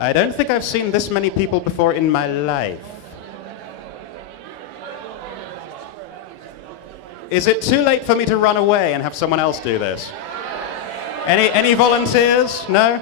I don't think I've seen this many people before in my life. Is it too late for me to run away and have someone else do this? Any volunteers? No?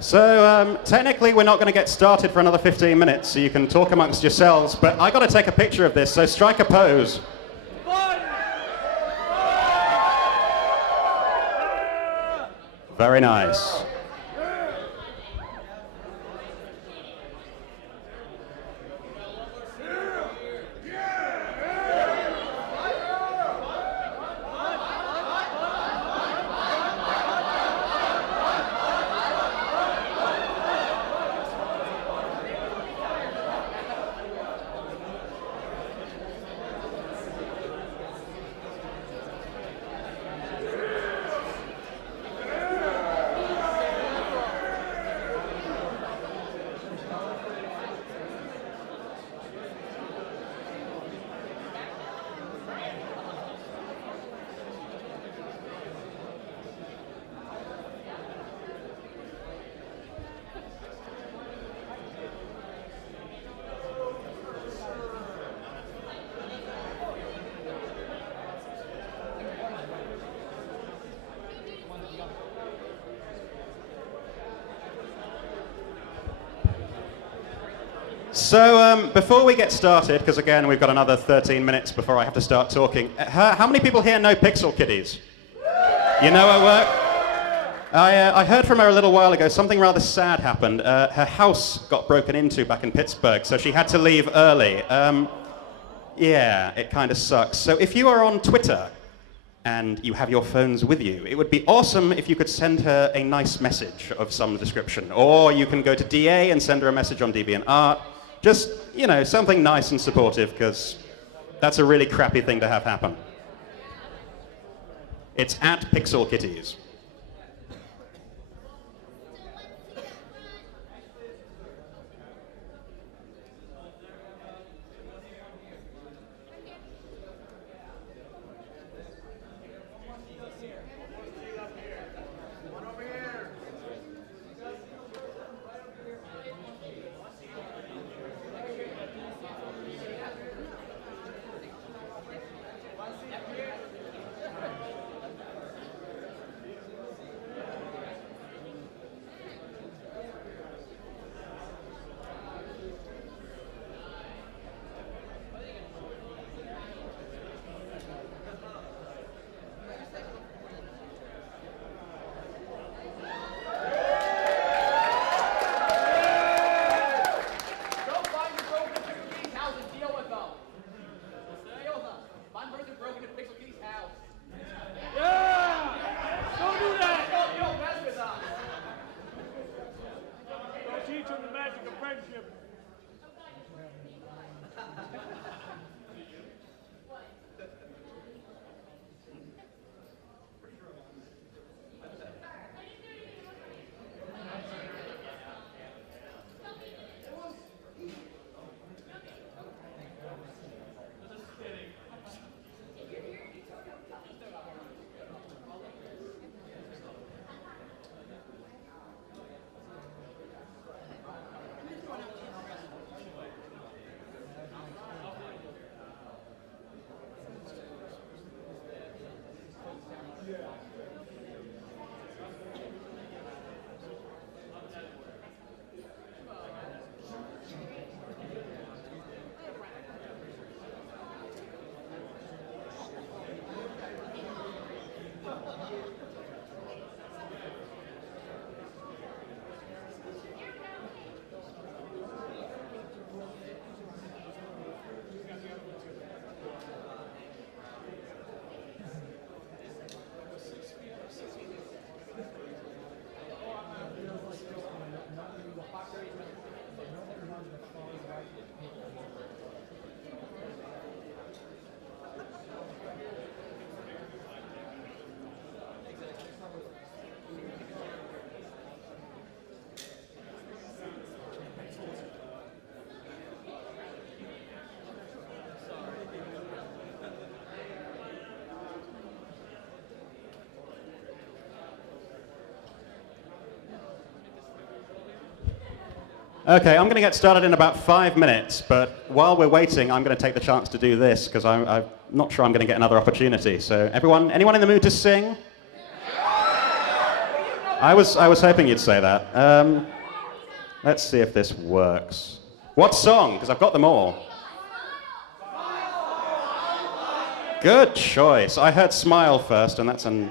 So technically we're not going to get started for another 15 minutes, so you can talk amongst yourselves, but I got to take a picture of this, so strike a pose. Very nice. So before we get started, because again we've got another 13 minutes before I have to start talking, how many people here know Pixel Kitties? You know her work? I heard from her a little while ago something rather sad happened. Her house got broken into back in Pittsburgh, so she had to leave early. Yeah, it kind of sucks. So if you are on Twitter and you have your phones with you, it would be awesome if you could send her a nice message of some description. Or you can go to DA and send her a message on DeviantArt. Just, you know, something nice and supportive, because that's a really crappy thing to have happen. It's at Pixel Kitties. Okay, I'm going to get started in about 5 minutes, but while we're waiting, I'm going to take the chance to do this, because I'm not sure I'm going to get another opportunity. So anyone in the mood to sing? I was hoping you'd say that. Let's see if this works. What song? Because I've got them all. Good choice. I heard Smile first, and that's an...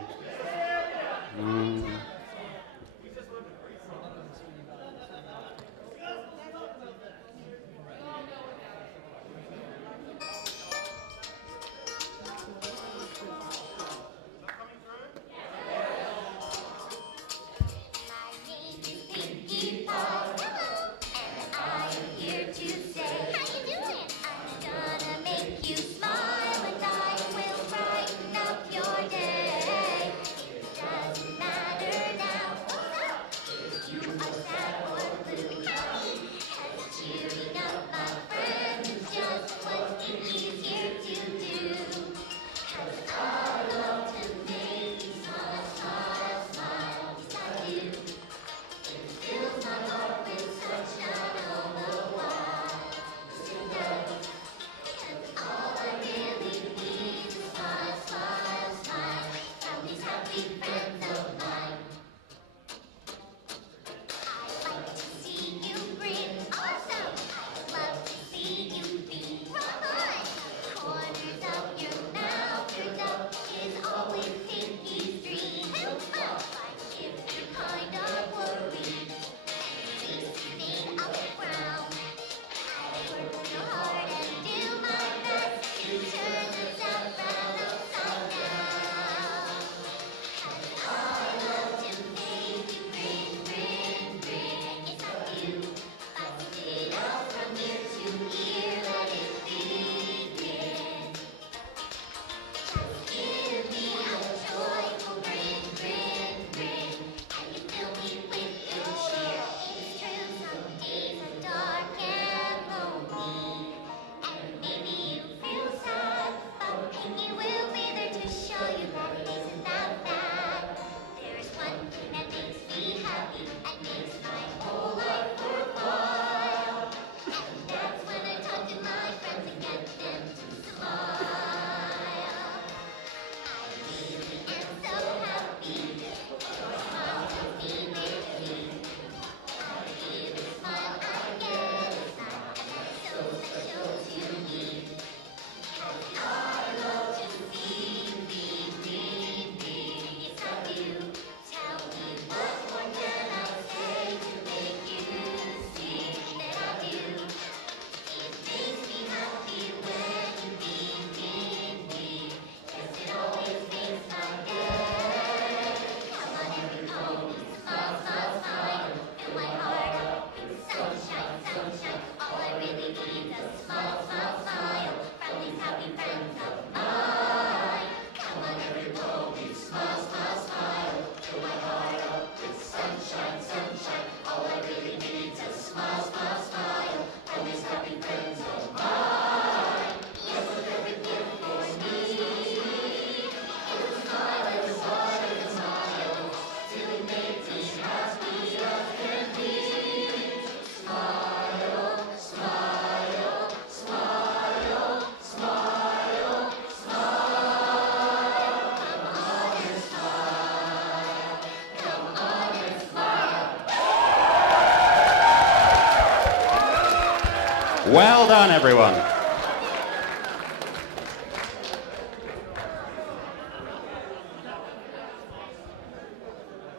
Well done, everyone.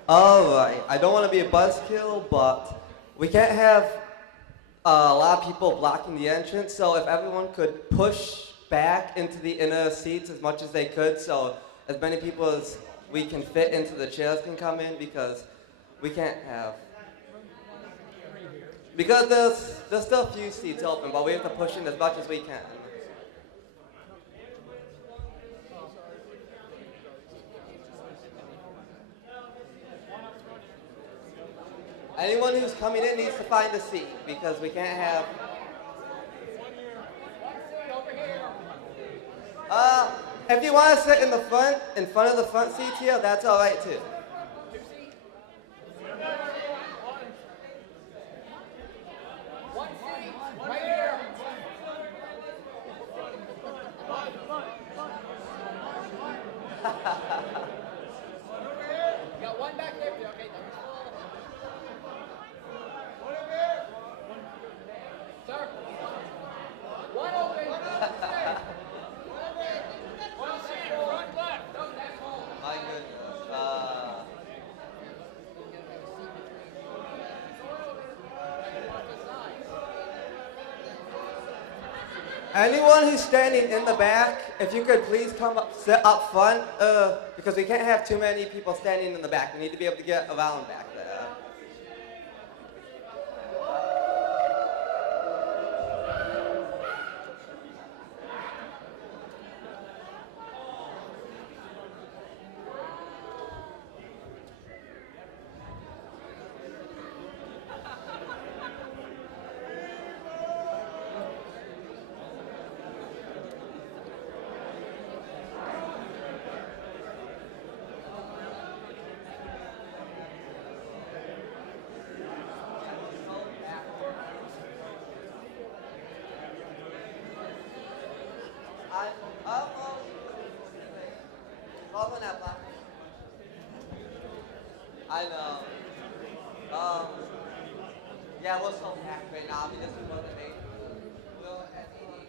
Alright, I don't want to be a buzzkill, but we can't have a lot of people blocking the entrance, so if everyone could push back into the inner seats as much as they could, so as many people as we can fit into the chairs can come in, because we can't have... Because there's still a few seats open, but we have to push in as much as we can. Anyone who's coming in needs to find a seat, because we can't have... If you want to sit in front of the front seats here, that's all right too. Got one back there. Okay, sir. One open. One center. Front left. No, that's home. My goodness. Anyone who's standing in the back, if you could please come up, sit up front, because we can't have too many people standing in the back. We need to be able to get around back there. I know. Yeah, we're so packed right now because we wasn't made. We'll at 80.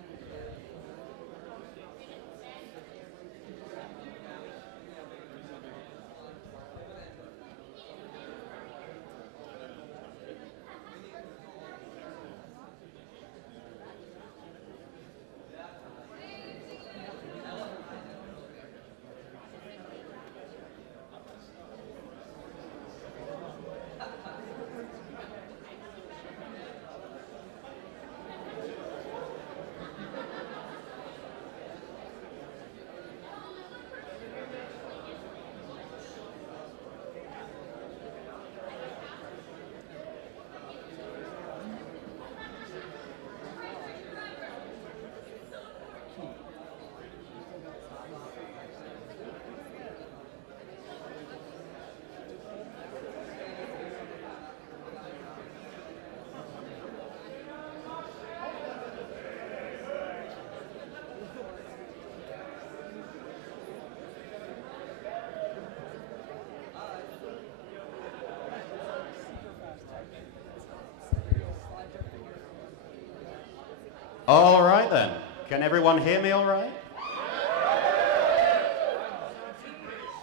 All right then. Can everyone hear me all right?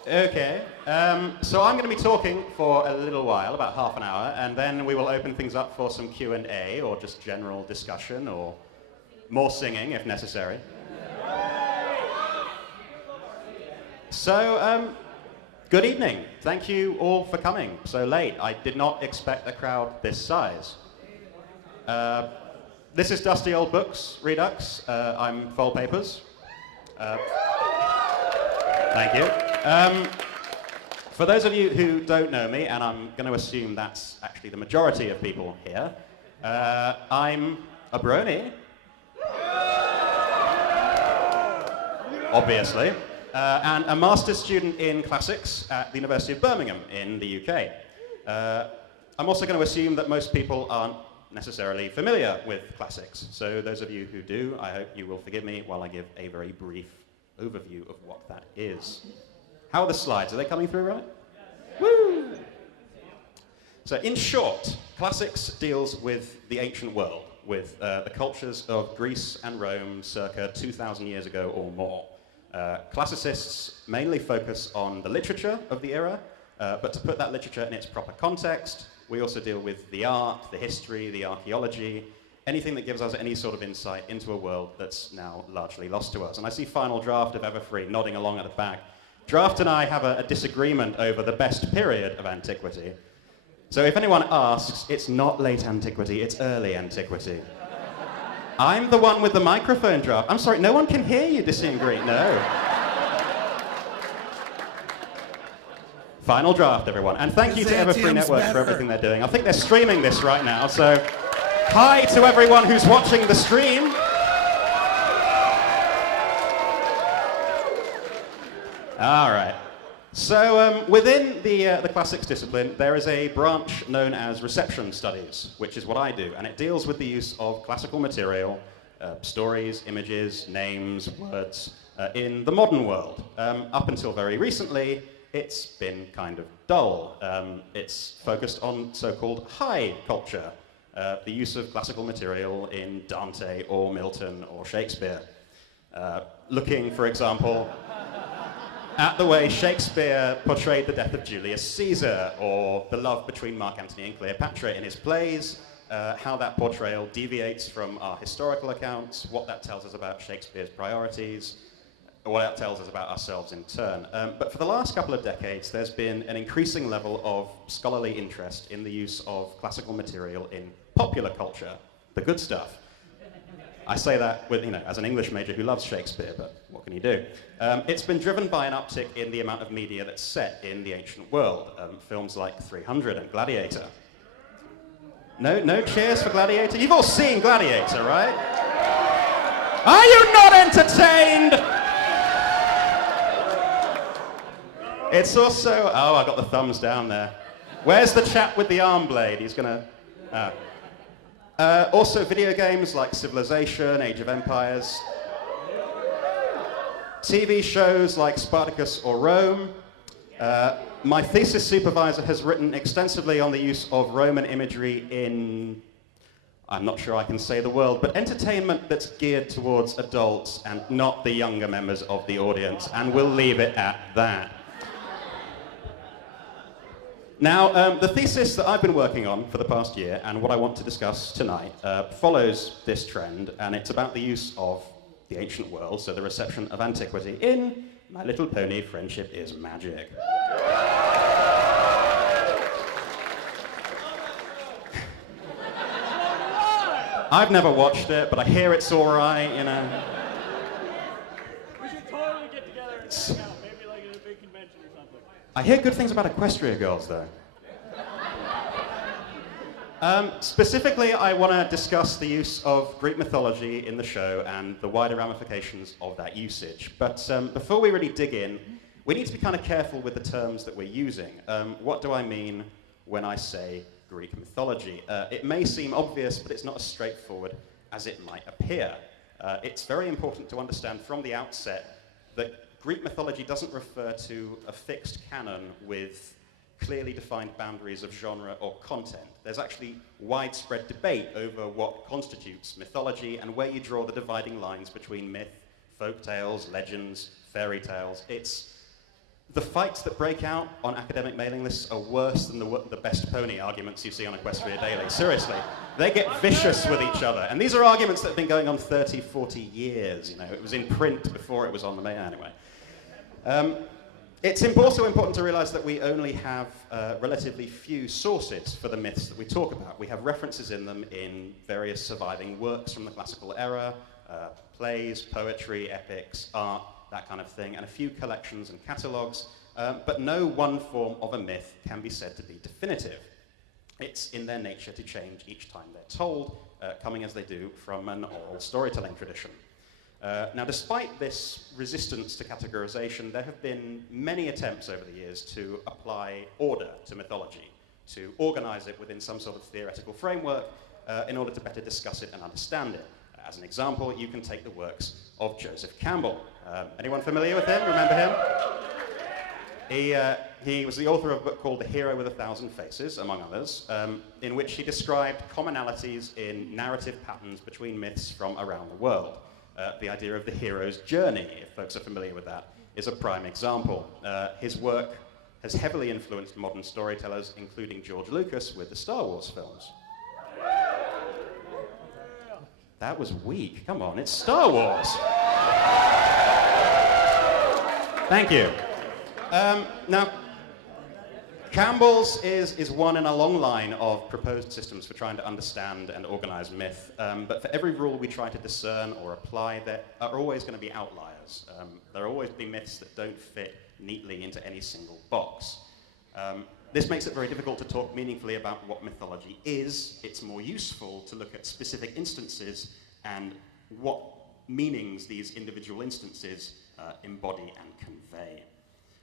Okay. So I'm going to be talking for a little while, about half an hour, and then we will open things up for some Q&A or just general discussion or more singing if necessary. So, good evening. Thank you all for coming so late. I did not expect a crowd this size. This is Dusty Old Books, Redux. I'm Fold Papers. Thank you. For those of you who don't know me, and I'm going to assume that's actually the majority of people here, I'm a Brony. Obviously. And a master's student in classics at the University of Birmingham in the UK. I'm also going to assume that most people aren't necessarily familiar with classics. So those of you who do, I hope you will forgive me while I give a very brief overview of what that is. How are the slides? Are they coming through right? Woo! So in short, classics deals with the ancient world, with the cultures of Greece and Rome circa 2,000 years ago or more. Classicists mainly focus on the literature of the era, but to put that literature in its proper context, we also deal with the art, the history, the archaeology, anything that gives us any sort of insight into a world that's now largely lost to us. And I see Final Draft of Everfree nodding along at the back. Draft and I have a disagreement over the best period of antiquity. So if anyone asks, it's not late antiquity, it's early antiquity. I'm the one with the microphone, Draft. I'm sorry, no one can hear you disagree. No. Final Draft, everyone. And thank you to Everfree Network for everything they're doing. I think they're streaming this right now, so hi to everyone who's watching the stream. All right. So within the classics discipline, there is a branch known as reception studies, which is what I do, and it deals with the use of classical material, stories, images, names, words, in the modern world. Up until very recently, it's been kind of dull. It's focused on so-called high culture, the use of classical material in Dante or Milton or Shakespeare. Looking, for example, at the way Shakespeare portrayed the death of Julius Caesar, or the love between Mark Antony and Cleopatra in his plays, how that portrayal deviates from our historical accounts, what that tells us about Shakespeare's priorities, what that tells us about ourselves in turn. But for the last couple of decades, there's been an increasing level of scholarly interest in the use of classical material in popular culture, the good stuff. I say that with, as an English major who loves Shakespeare, but what can you do? It's been driven by an uptick in the amount of media that's set in the ancient world. Films like 300 and Gladiator. No cheers for Gladiator? You've all seen Gladiator, right? Are you not entertained? It's also, oh, I got the thumbs down there. Where's the chap with the arm blade? He's gonna, also video games like Civilization, Age of Empires. TV shows like Spartacus or Rome. My thesis supervisor has written extensively on the use of Roman imagery in, I'm not sure I can say the word, but entertainment that's geared towards adults and not the younger members of the audience, and we'll leave it at that. Now, the thesis that I've been working on for the past year, and what I want to discuss tonight, follows this trend, and it's about the use of the ancient world, so the reception of antiquity, in My Little Pony, Friendship is Magic. I've never watched it, but I hear it's all right, We should totally get together and hang out, maybe like at a big convention or something. I hear good things about Equestria girls, though. Specifically, I want to discuss the use of Greek mythology in the show and the wider ramifications of that usage. But before we really dig in, we need to be kind of careful with the terms that we're using. What do I mean when I say Greek mythology? It may seem obvious, but it's not as straightforward as it might appear. It's very important to understand from the outset that Greek mythology doesn't refer to a fixed canon with clearly defined boundaries of genre or content. There's actually widespread debate over what constitutes mythology and where you draw the dividing lines between myth, folk tales, legends, fairy tales. The fights that break out on academic mailing lists are worse than the best pony arguments you see on Equestria Daily. Seriously. They get vicious with each other. And these are arguments that have been going on 30, 40 years. It was in print before it was on the mail anyway. It's also important to realize that we only have relatively few sources for the myths that we talk about. We have references in them in various surviving works from the classical era, plays, poetry, epics, art, that kind of thing, and a few collections and catalogues, but no one form of a myth can be said to be definitive. It's in their nature to change each time they're told, coming as they do from an oral storytelling tradition. Now, despite this resistance to categorization, there have been many attempts over the years to apply order to mythology, to organize it within some sort of theoretical framework in order to better discuss it and understand it. As an example, you can take the works of Joseph Campbell. Anyone familiar with him? Remember him? He was the author of a book called The Hero with a Thousand Faces, among others, in which he described commonalities in narrative patterns between myths from around the world. The idea of the hero's journey, if folks are familiar with that, is a prime example. His work has heavily influenced modern storytellers, including George Lucas with the Star Wars films. That was weak. Come on, it's Star Wars. Thank you. Now, Campbell's is one in a long line of proposed systems for trying to understand and organize myth. But for every rule we try to discern or apply, there are always going to be outliers. There will always be myths that don't fit neatly into any single box. This makes it very difficult to talk meaningfully about what mythology is. It's more useful to look at specific instances and what meanings these individual instances embody and convey.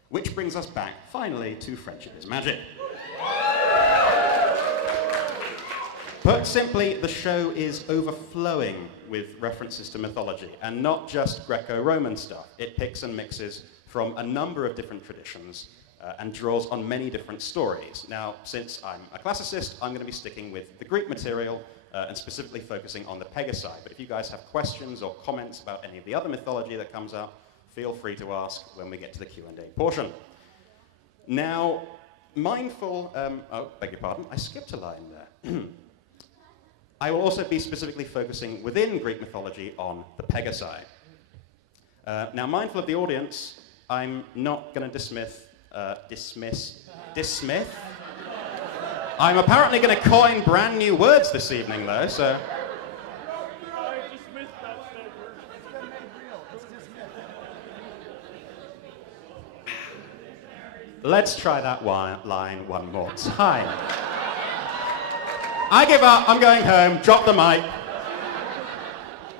Which brings us back, finally, to Friendship is Magic. Put simply, the show is overflowing with references to mythology, and not just Greco-Roman stuff. It picks and mixes from a number of different traditions and draws on many different stories. Now, since I'm a classicist, I'm going to be sticking with the Greek material and specifically focusing on the Pegasi. But if you guys have questions or comments about any of the other mythology that comes up, feel free to ask when we get to the Q&A portion. Now, mindful, beg your pardon, I skipped a line there. I will also be specifically focusing within Greek mythology on the Pegasi. Now, mindful of the audience, I'm not going to dismiss. I'm apparently going to coin brand new words this evening, though, so. I dismissed that statement. Let's try that line one more time. I give up, I'm going home, drop the mic.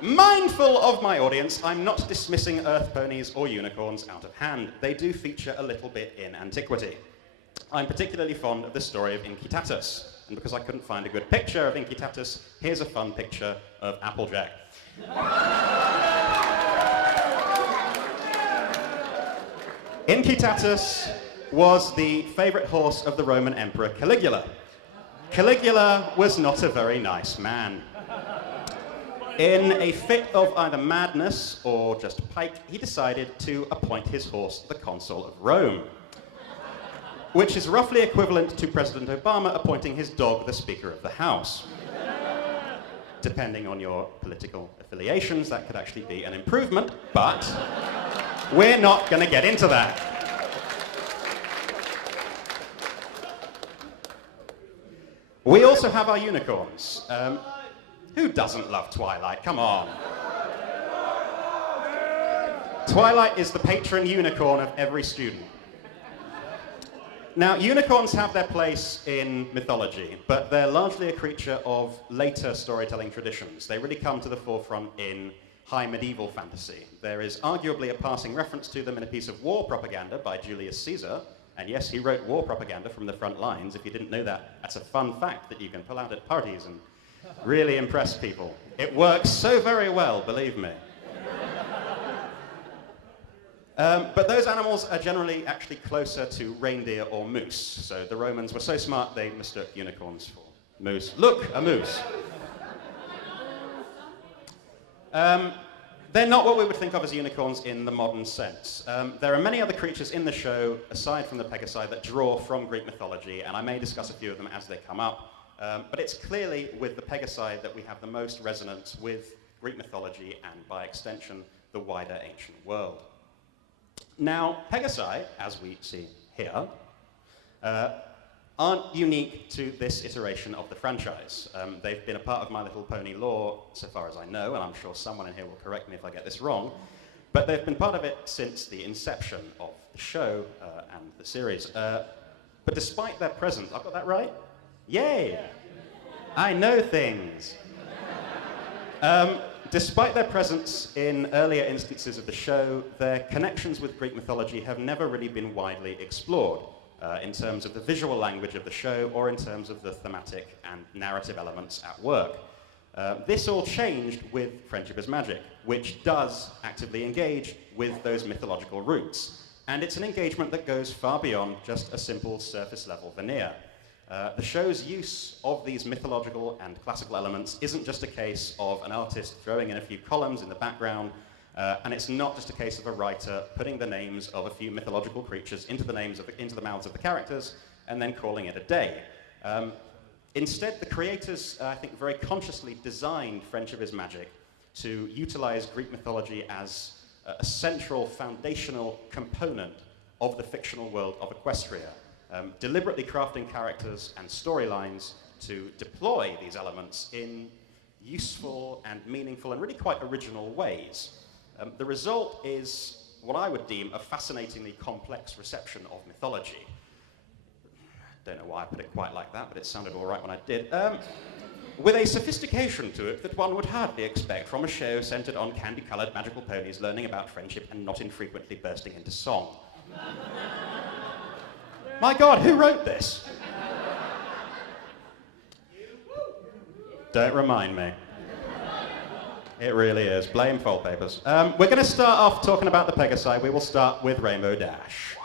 Mindful of my audience, I'm not dismissing earth ponies or unicorns out of hand. They do feature a little bit in antiquity. I'm particularly fond of the story of Incitatus, and because I couldn't find a good picture of Incitatus, here's a fun picture of Applejack. Incitatus was the favorite horse of the Roman Emperor Caligula. Caligula was not a very nice man. In a fit of either madness or just pique, he decided to appoint his horse the consul of Rome, which is roughly equivalent to President Obama appointing his dog the Speaker of the House. Depending on your political affiliations, that could actually be an improvement, but we're not going to get into that. We also have our unicorns. Who doesn't love Twilight? Come on. Twilight is the patron unicorn of every student. Now, unicorns have their place in mythology, but they're largely a creature of later storytelling traditions. They really come to the forefront in high medieval fantasy. There is arguably a passing reference to them in a piece of war propaganda by Julius Caesar. And yes, he wrote war propaganda from the front lines. If you didn't know that, that's a fun fact that you can pull out at parties and really impress people. It works so very well, believe me. But those animals are generally actually closer to reindeer or moose. So the Romans were so smart, they mistook unicorns for moose. Look, a moose. They're not what we would think of as unicorns in the modern sense. There are many other creatures in the show, aside from the Pegasi, that draw from Greek mythology, and I may discuss a few of them as they come up. But it's clearly with the Pegasi that we have the most resonance with Greek mythology and, by extension, the wider ancient world. Now, Pegasi, as we see here, aren't unique to this iteration of the franchise. They've been a part of My Little Pony lore, so far as I know, and I'm sure someone in here will correct me if I get this wrong, but they've been part of it since the inception of the show and the series. But despite their presence, I've got that right? Yay! I know things. Despite their presence in earlier instances of the show, their connections with Greek mythology have never really been widely explored. In terms of the visual language of the show or in terms of the thematic and narrative elements at work. This all changed with Friendship is Magic, which does actively engage with those mythological roots. And it's an engagement that goes far beyond just a simple surface level veneer. The show's use of these mythological and classical elements isn't just a case of an artist throwing in a few columns in the background. And it's not just a case of a writer putting the names of a few mythological creatures into the mouths of the characters and then calling it a day. Instead, the creators, I think, very consciously designed Friendship is Magic to utilize Greek mythology as a central, foundational component of the fictional world of Equestria, deliberately crafting characters and storylines to deploy these elements in useful and meaningful and really quite original ways. The result is what I would deem a fascinatingly complex reception of mythology. Don't know why I put it quite like that, but it sounded all right when I did. With a sophistication to it that one would hardly expect from a show centered on candy-colored magical ponies learning about friendship and not infrequently bursting into song. My God, who wrote this? Don't remind me. It really is. Blame fold papers. We're going to start off talking about the Pegasi. We will start with Rainbow Dash.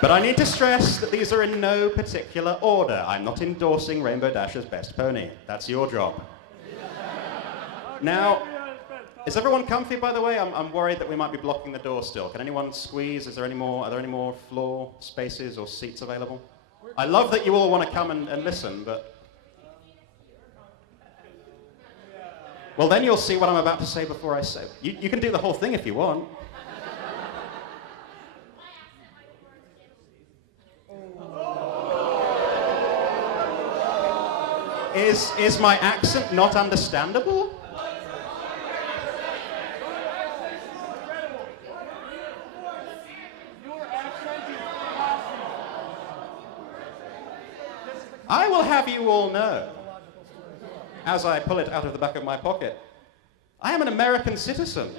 But I need to stress that these are in no particular order. I'm not endorsing Rainbow Dash as best pony. That's your job. Now, is everyone comfy, by the way? I'm worried that we might be blocking the door still. Can anyone squeeze? Are there any more floor spaces or seats available? I love that you all want to come and listen, but... Well, then you'll see what I'm about to say before I say. You can do the whole thing if you want. Is my accent not understandable? I will have you all know, as I pull it out of the back of my pocket, I am an American citizen.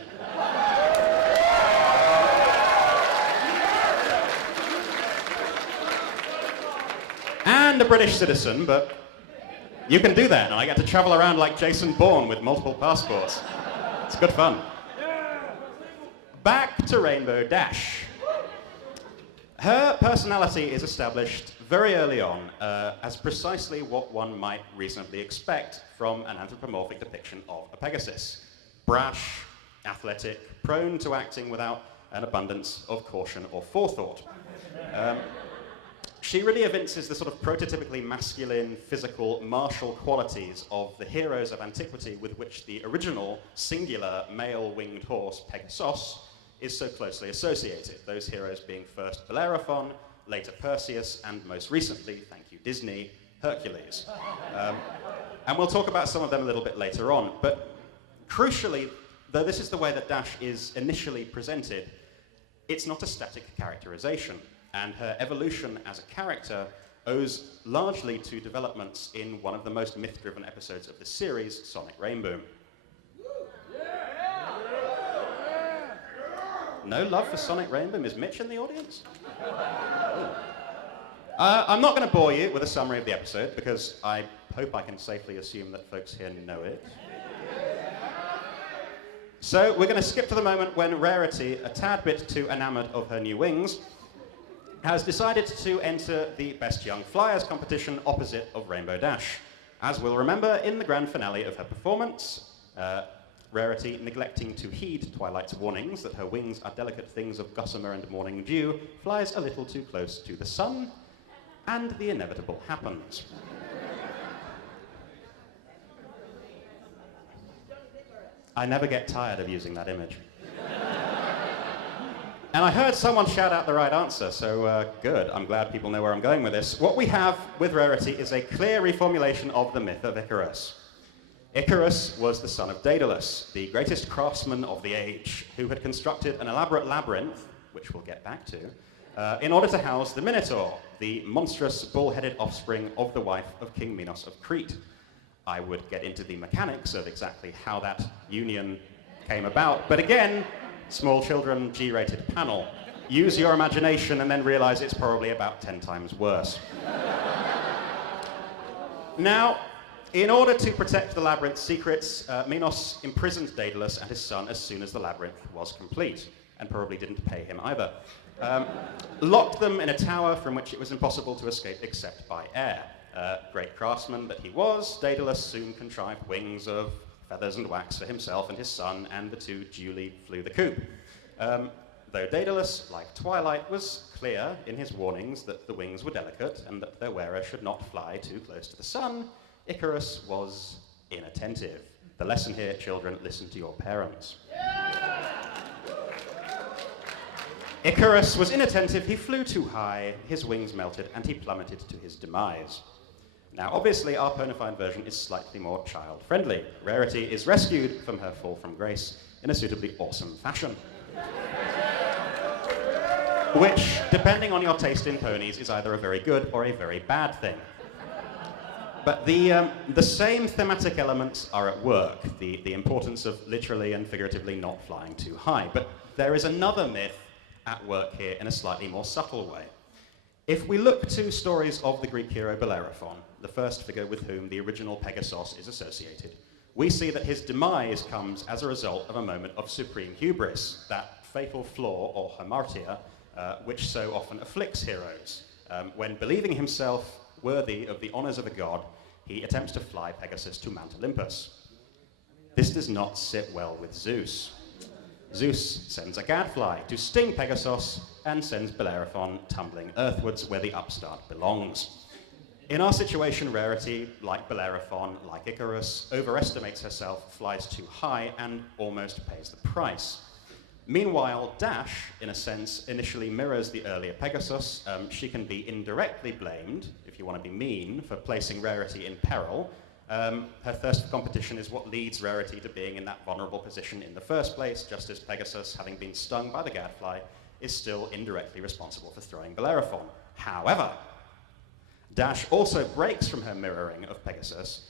And a British citizen, but you can do that, and I get to travel around like Jason Bourne with multiple passports. It's good fun. Back to Rainbow Dash. Her personality is established very early on as precisely what one might reasonably expect from an anthropomorphic depiction of a Pegasus. Brash, athletic, prone to acting without an abundance of caution or forethought. She really evinces the sort of prototypically masculine, physical, martial qualities of the heroes of antiquity with which the original, singular, male winged horse, Pegasus, is so closely associated. Those heroes being first Bellerophon, later Perseus, and most recently, thank you Disney, Hercules. And we'll talk about some of them a little bit later on. But crucially, though this is the way that Dash is initially presented, it's not a static characterization. And her evolution as a character owes largely to developments in one of the most myth-driven episodes of the series, Sonic Rainboom. No love for Sonic Rainboom? Is Mitch in the audience? I'm not going to bore you with a summary of the episode because I hope I can safely assume that folks here know it. So we're going to skip to the moment when Rarity, a tad bit too enamored of her new wings, has decided to enter the Best Young Flyers competition opposite of Rainbow Dash. As we'll remember, in the grand finale of her performance, Rarity, neglecting to heed Twilight's warnings that her wings are delicate things of gossamer and morning dew, flies a little too close to the sun, and the inevitable happens. I never get tired of using that image. And I heard someone shout out the right answer, so good. I'm glad people know where I'm going with this. What we have with Rarity is a clear reformulation of the myth of Icarus. Icarus was the son of Daedalus, the greatest craftsman of the age, who had constructed an elaborate labyrinth, which we'll get back to, in order to house the Minotaur, the monstrous bull-headed offspring of the wife of King Minos of Crete. I would get into the mechanics of exactly how that union came about, but again, small children, G-rated panel. Use your imagination and then realize it's probably about 10 times worse. Now, in order to protect the labyrinth's secrets, Minos imprisoned Daedalus and his son as soon as the labyrinth was complete, and probably didn't pay him either. Locked them in a tower from which it was impossible to escape except by air. Great craftsman that he was, Daedalus soon contrived wings of feathers and wax for himself and his son, and the two duly flew the coop. Though Daedalus, like Twilight, was clear in his warnings that the wings were delicate and that their wearer should not fly too close to the sun, Icarus was inattentive. The lesson here, children, listen to your parents. Icarus was inattentive, he flew too high, his wings melted, and he plummeted to his demise. Now, obviously, our ponified version is slightly more child-friendly. Rarity is rescued from her fall from grace in a suitably awesome fashion. Which, depending on your taste in ponies, is either a very good or a very bad thing. But the same thematic elements are at work, the importance of literally and figuratively not flying too high. But there is another myth at work here in a slightly more subtle way. If we look to stories of the Greek hero Bellerophon, the first figure with whom the original Pegasus is associated, we see that his demise comes as a result of a moment of supreme hubris, that fatal flaw or hamartia, which so often afflicts heroes. When believing himself worthy of the honors of a god, he attempts to fly Pegasus to Mount Olympus. This does not sit well with Zeus. Zeus sends a gadfly to sting Pegasus and sends Bellerophon tumbling earthwards where the upstart belongs. In our situation, Rarity, like Bellerophon, like Icarus, overestimates herself, flies too high, and almost pays the price. Meanwhile, Dash, in a sense, initially mirrors the earlier Pegasus. She can be indirectly blamed, if you want to be mean, for placing Rarity in peril. Her thirst for competition is what leads Rarity to being in that vulnerable position in the first place, just as Pegasus, having been stung by the gadfly, is still indirectly responsible for throwing Bellerophon. However, Dash also breaks from her mirroring of Pegasus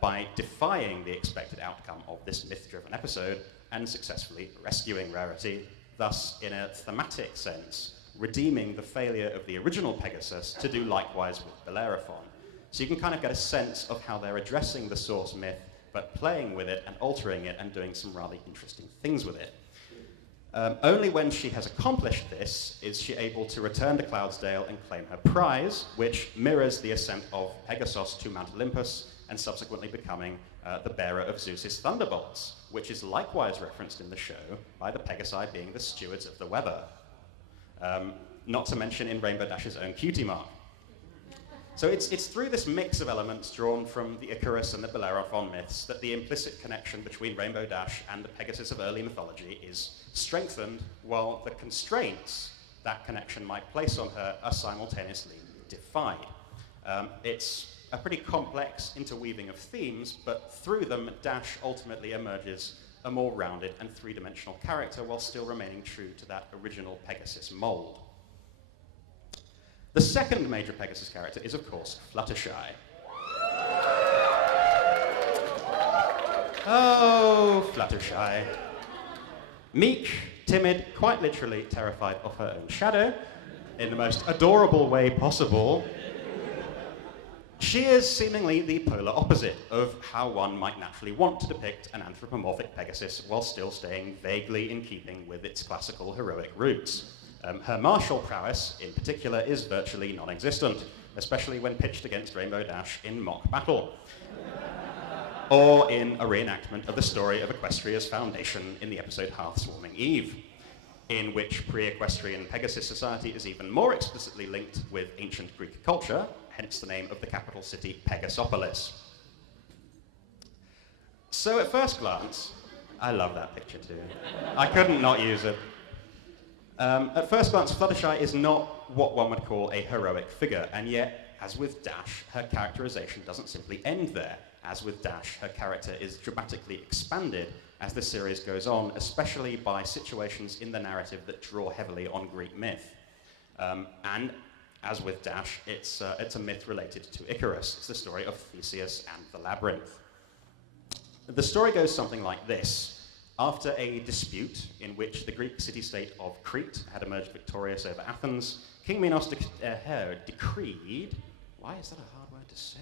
by defying the expected outcome of this myth-driven episode and successfully rescuing Rarity, thus, in a thematic sense, redeeming the failure of the original Pegasus to do likewise with Bellerophon. So you can kind of get a sense of how they're addressing the source myth, but playing with it and altering it and doing some rather interesting things with it. Only when she has accomplished this is she able to return to Cloudsdale and claim her prize, which mirrors the ascent of Pegasus to Mount Olympus and subsequently becoming the bearer of Zeus's thunderbolts, which is likewise referenced in the show by the Pegasi being the stewards of the weather. Not to mention in Rainbow Dash's own cutie mark. So it's through this mix of elements drawn from the Icarus and the Bellerophon myths that the implicit connection between Rainbow Dash and the Pegasus of early mythology is strengthened, while the constraints that connection might place on her are simultaneously defied. It's a pretty complex interweaving of themes, but through them, Dash ultimately emerges a more rounded and three-dimensional character while still remaining true to that original Pegasus mold. The second major Pegasus character is, of course, Fluttershy. Oh, Fluttershy. Meek, timid, quite literally terrified of her own shadow, in the most adorable way possible. She is seemingly the polar opposite of how one might naturally want to depict an anthropomorphic Pegasus while still staying vaguely in keeping with its classical heroic roots. Her martial prowess, in particular, is virtually non-existent, especially when pitched against Rainbow Dash in mock battle, or in a reenactment of the story of Equestria's foundation in the episode Hearth-Swarming Eve, in which pre-equestrian Pegasus society is even more explicitly linked with ancient Greek culture, hence the name of the capital city, Pegasopolis. So at first glance, I love that picture too. I couldn't not use it. At first glance, Fluttershy is not what one would call a heroic figure, and yet, as with Dash, her characterization doesn't simply end there. As with Dash, her character is dramatically expanded as the series goes on, especially by situations in the narrative that draw heavily on Greek myth. And as with Dash, it's a myth related to Icarus. It's the story of Theseus and the Labyrinth. The story goes something like this. After a dispute in which the Greek city-state of Crete had emerged victorious over Athens, King Minos decreed, why is that a hard word to say?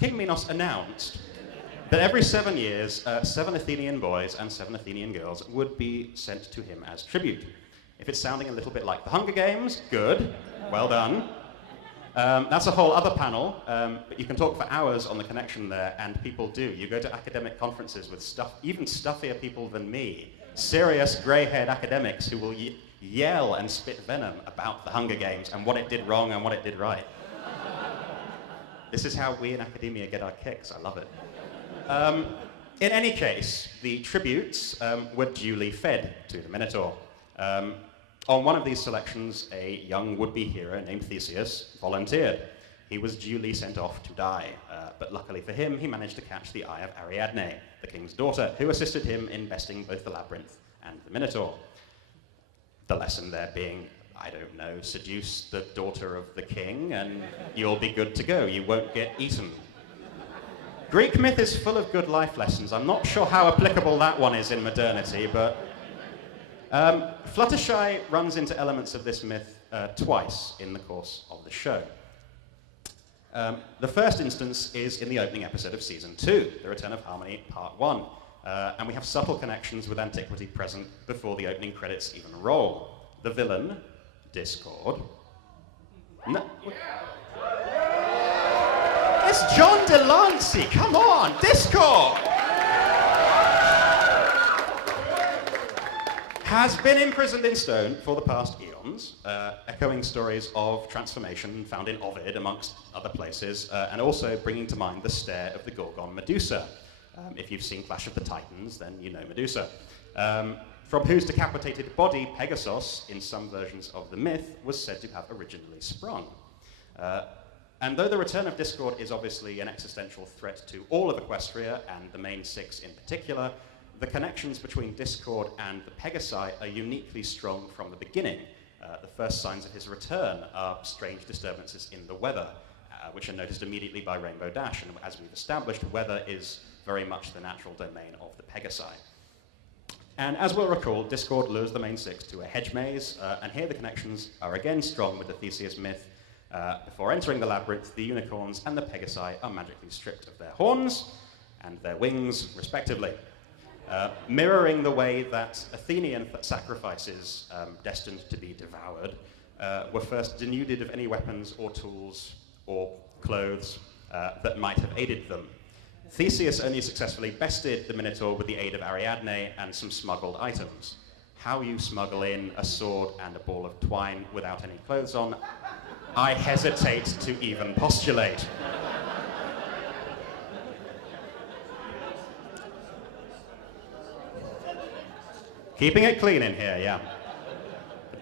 King Minos announced that every 7 years, 7 Athenian boys and 7 Athenian girls would be sent to him as tribute. If it's sounding a little bit like the Hunger Games, good, well done. That's a whole other panel, but you can talk for hours on the connection there, and people do. You go to academic conferences with even stuffier people than me, serious grey-haired academics who will yell and spit venom about the Hunger Games and what it did wrong and what it did right. This is how we in academia get our kicks. I love it. In any case, the tributes were duly fed to the Minotaur. On one of these selections, a young would-be hero named Theseus volunteered. He was duly sent off to die, but luckily for him, he managed to catch the eye of Ariadne, the king's daughter, who assisted him in besting both the Labyrinth and the Minotaur. The lesson there being, I don't know, seduce the daughter of the king and you'll be good to go. You won't get eaten. Greek myth is full of good life lessons. I'm not sure how applicable that one is in modernity, but Fluttershy runs into elements of this myth twice in the course of the show. The first instance is in the opening episode of Season 2, The Return of Harmony, Part 1. And we have subtle connections with antiquity present before the opening credits even roll. The villain, Discord. No. It's John Delancey, come on, Discord! Has been imprisoned in stone for the past eons, echoing stories of transformation found in Ovid, amongst other places, and also bringing to mind the stare of the Gorgon Medusa. If you've seen Clash of the Titans, then you know Medusa. From whose decapitated body, Pegasus, in some versions of the myth, was said to have originally sprung. And though the return of Discord is obviously an existential threat to all of Equestria, and the main six in particular, the connections between Discord and the Pegasi are uniquely strong from the beginning. The first signs of his return are strange disturbances in the weather, which are noticed immediately by Rainbow Dash, and as we've established, weather is very much the natural domain of the Pegasi. And as we'll recall, Discord lures the main six to a hedge maze, and here the connections are again strong with the Theseus myth. Before entering the labyrinth, the unicorns and the Pegasi are magically stripped of their horns and their wings, respectively. Mirroring the way that Athenian sacrifices destined to be devoured were first denuded of any weapons or tools or clothes that might have aided them. Theseus only successfully bested the Minotaur with the aid of Ariadne and some smuggled items. How you smuggle in a sword and a ball of twine without any clothes on, I hesitate to even postulate. Keeping it clean in here, yeah.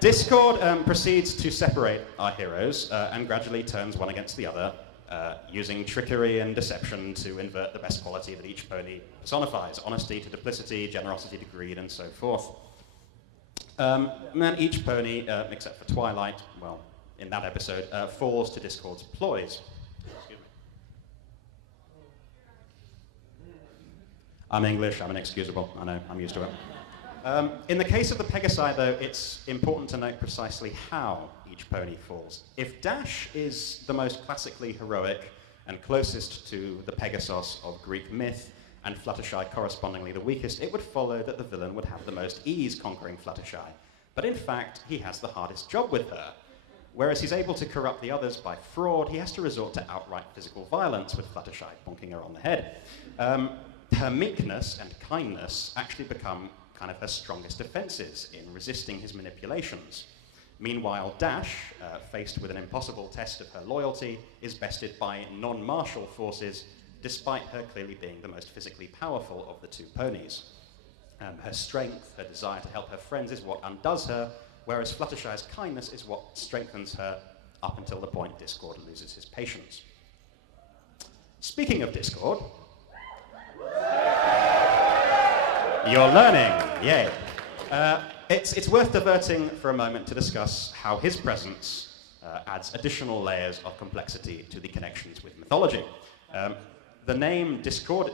Discord proceeds to separate our heroes and gradually turns one against the other, using trickery and deception to invert the best quality that each pony personifies, honesty to duplicity, generosity to greed, and so forth. And then each pony, except for Twilight, well, in that episode, falls to Discord's ploys. Excuse me. I'm English, I'm inexcusable, I know, I'm used to it. In the case of the Pegasi, though, it's important to note precisely how each pony falls. If Dash is the most classically heroic and closest to the Pegasus of Greek myth, and Fluttershy correspondingly the weakest, it would follow that the villain would have the most ease conquering Fluttershy. But in fact, he has the hardest job with her. Whereas he's able to corrupt the others by fraud, he has to resort to outright physical violence with Fluttershy bonking her on the head. Her meekness and kindness actually become kind of her strongest defenses in resisting his manipulations. Meanwhile, Dash, faced with an impossible test of her loyalty, is bested by non-martial forces, despite her clearly being the most physically powerful of the two ponies. Her strength, her desire to help her friends is what undoes her, whereas Fluttershy's kindness is what strengthens her up until the point Discord loses his patience. Speaking of Discord, you're learning, yay. It's worth diverting for a moment to discuss how his presence adds additional layers of complexity to the connections with mythology. The name Discord,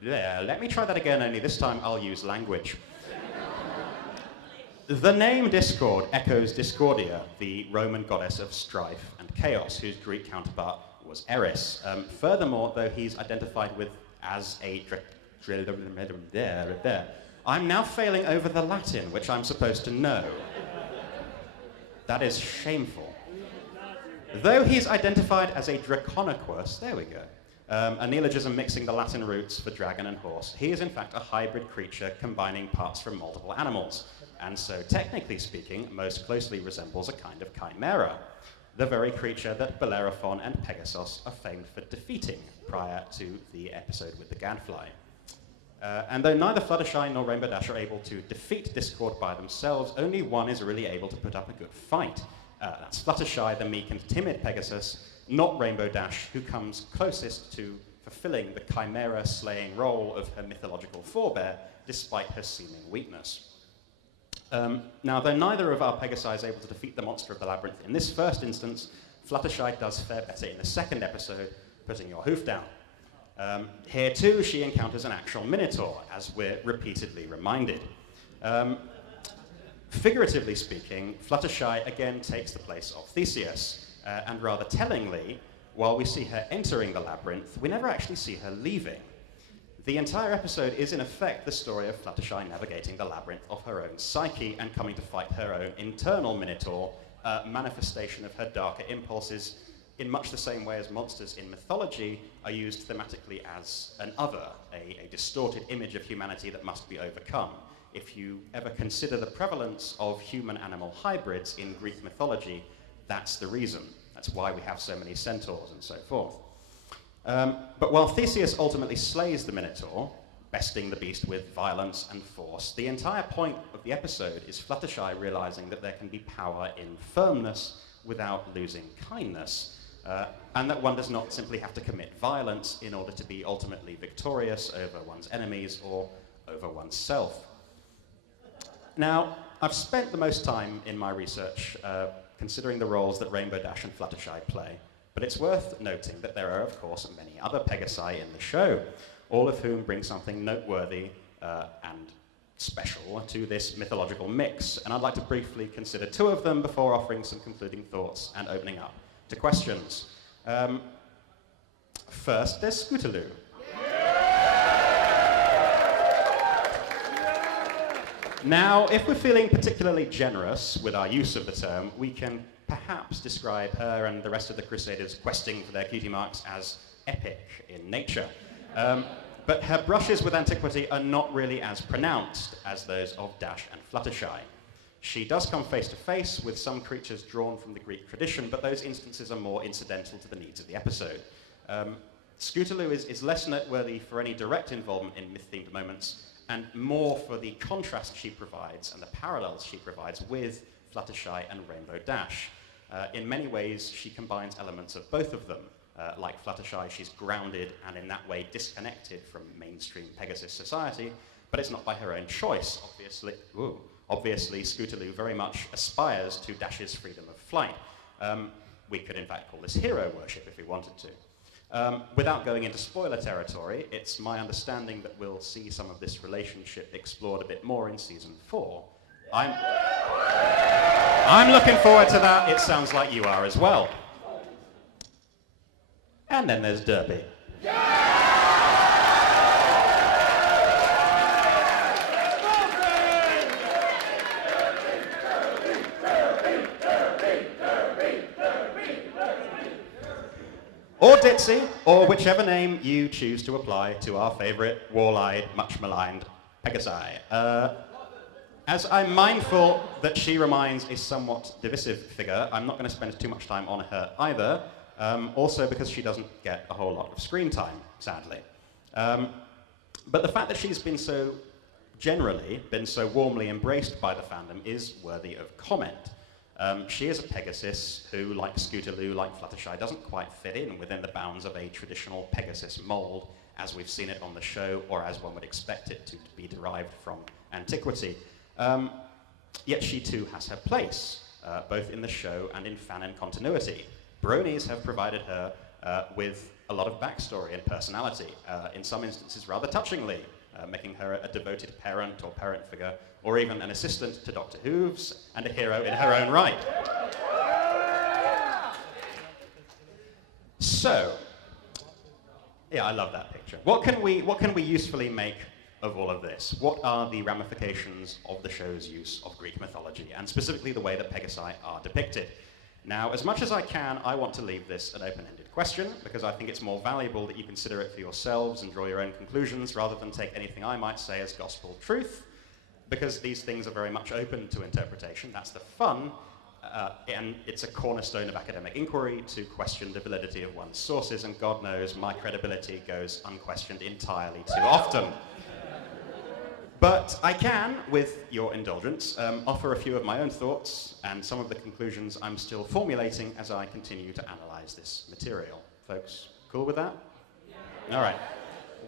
let me try that again, only this time I'll use language. The name Discord echoes Discordia, the Roman goddess of strife and chaos, whose Greek counterpart was Eris. Furthermore, though he's identified with as a I'm now failing over the Latin, which I'm supposed to know. That is shameful. Though he's identified as a Draconequus, there we go, a neologism mixing the Latin roots for dragon and horse, he is in fact a hybrid creature combining parts from multiple animals, and so technically speaking, most closely resembles a kind of chimera, the very creature that Bellerophon and Pegasus are famed for defeating prior to the episode with the gadfly. And though neither Fluttershy nor Rainbow Dash are able to defeat Discord by themselves, only one is really able to put up a good fight. That's Fluttershy, the meek and timid Pegasus, not Rainbow Dash, who comes closest to fulfilling the chimera-slaying role of her mythological forebear, despite her seeming weakness. Now, though neither of our Pegasi is able to defeat the monster of the labyrinth in this first instance, Fluttershy does fare better in the second episode, putting your hoof down. Here too, she encounters an actual minotaur, as we're repeatedly reminded. Figuratively speaking, Fluttershy again takes the place of Theseus, and rather tellingly, while we see her entering the labyrinth, we never actually see her leaving. The entire episode is in effect the story of Fluttershy navigating the labyrinth of her own psyche and coming to fight her own internal minotaur, manifestation of her darker impulses, in much the same way as monsters in mythology are used thematically as an other, a distorted image of humanity that must be overcome. If you ever consider the prevalence of human-animal hybrids in Greek mythology, that's the reason. That's why we have so many centaurs and so forth. But while Theseus ultimately slays the Minotaur, besting the beast with violence and force, the entire point of the episode is Fluttershy realizing that there can be power in firmness without losing kindness, and that one does not simply have to commit violence in order to be ultimately victorious over one's enemies or over oneself. Now, I've spent the most time in my research considering the roles that Rainbow Dash and Fluttershy play, but it's worth noting that there are, of course, many other Pegasi in the show, all of whom bring something noteworthy and special to this mythological mix, and I'd like to briefly consider two of them before offering some concluding thoughts and opening up to questions. First, there's Scootaloo. Now, if we're feeling particularly generous with our use of the term, we can perhaps describe her and the rest of the Crusaders questing for their cutie marks as epic in nature. But her brushes with antiquity are not really as pronounced as those of Dash and Fluttershy. She does come face to face with some creatures drawn from the Greek tradition, but those instances are more incidental to the needs of the episode. Scootaloo is less noteworthy for any direct involvement in myth-themed moments, and more for the contrast she provides and the parallels she provides with Fluttershy and Rainbow Dash. In many ways, she combines elements of both of them. Like Fluttershy, she's grounded and in that way disconnected from mainstream Pegasus society, but it's not by her own choice, obviously. Obviously, Scootaloo very much aspires to Dash's freedom of flight. We could in fact call this hero worship if we wanted to. Without going into spoiler territory, it's my understanding that we'll see some of this relationship explored a bit more in season 4. I'm looking forward to that. It sounds like you are as well. And then there's Derby. Or Ditzy, or whichever name you choose to apply to our favourite, wall-eyed, much-maligned Pegasi. As I'm mindful that she reminds a somewhat divisive figure, I'm not going to spend too much time on her either, also because she doesn't get a whole lot of screen time, sadly. But the fact that she's been so warmly embraced by the fandom is worthy of comment. She is a Pegasus who, like Scootaloo, like Fluttershy, doesn't quite fit in within the bounds of a traditional Pegasus mold, as we've seen it on the show, or as one would expect it to be derived from antiquity. Yet she too has her place, both in the show and in fanon continuity. Bronies have provided her with a lot of backstory and personality, in some instances rather touchingly, making her a devoted parent or parent figure, or even an assistant to Dr. Hooves, and a hero in her own right. So, yeah, I love that picture. What can we usefully make of all of this? What are the ramifications of the show's use of Greek mythology, and specifically the way that Pegasi are depicted? Now, as much as I can, I want to leave this an open-ended question, because I think it's more valuable that you consider it for yourselves and draw your own conclusions, rather than take anything I might say as gospel truth, because these things are very much open to interpretation. That's the fun, and it's a cornerstone of academic inquiry to question the validity of one's sources, and God knows my credibility goes unquestioned entirely too often. But I can, with your indulgence, offer a few of my own thoughts and some of the conclusions I'm still formulating as I continue to analyze this material. Folks, cool with that? Yeah. All right.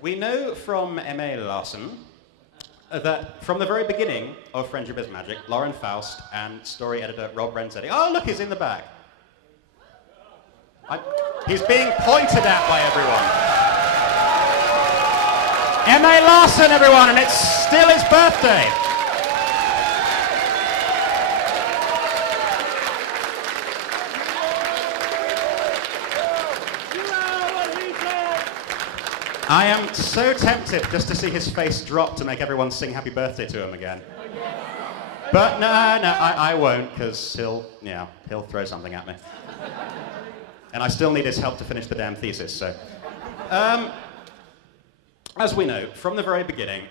We know from M.A. Larson that from the very beginning of Friendship is Magic, Lauren Faust and story editor Rob Renzetti... Oh, look, he's in the back. He's being pointed at by everyone. M.A. Larson, everyone, and it's still his birthday. I am so tempted just to see his face drop to make everyone sing happy birthday to him again. But no, I won't, because he'll throw something at me. And I still need his help to finish the damn thesis, so. As we know, from the very beginning,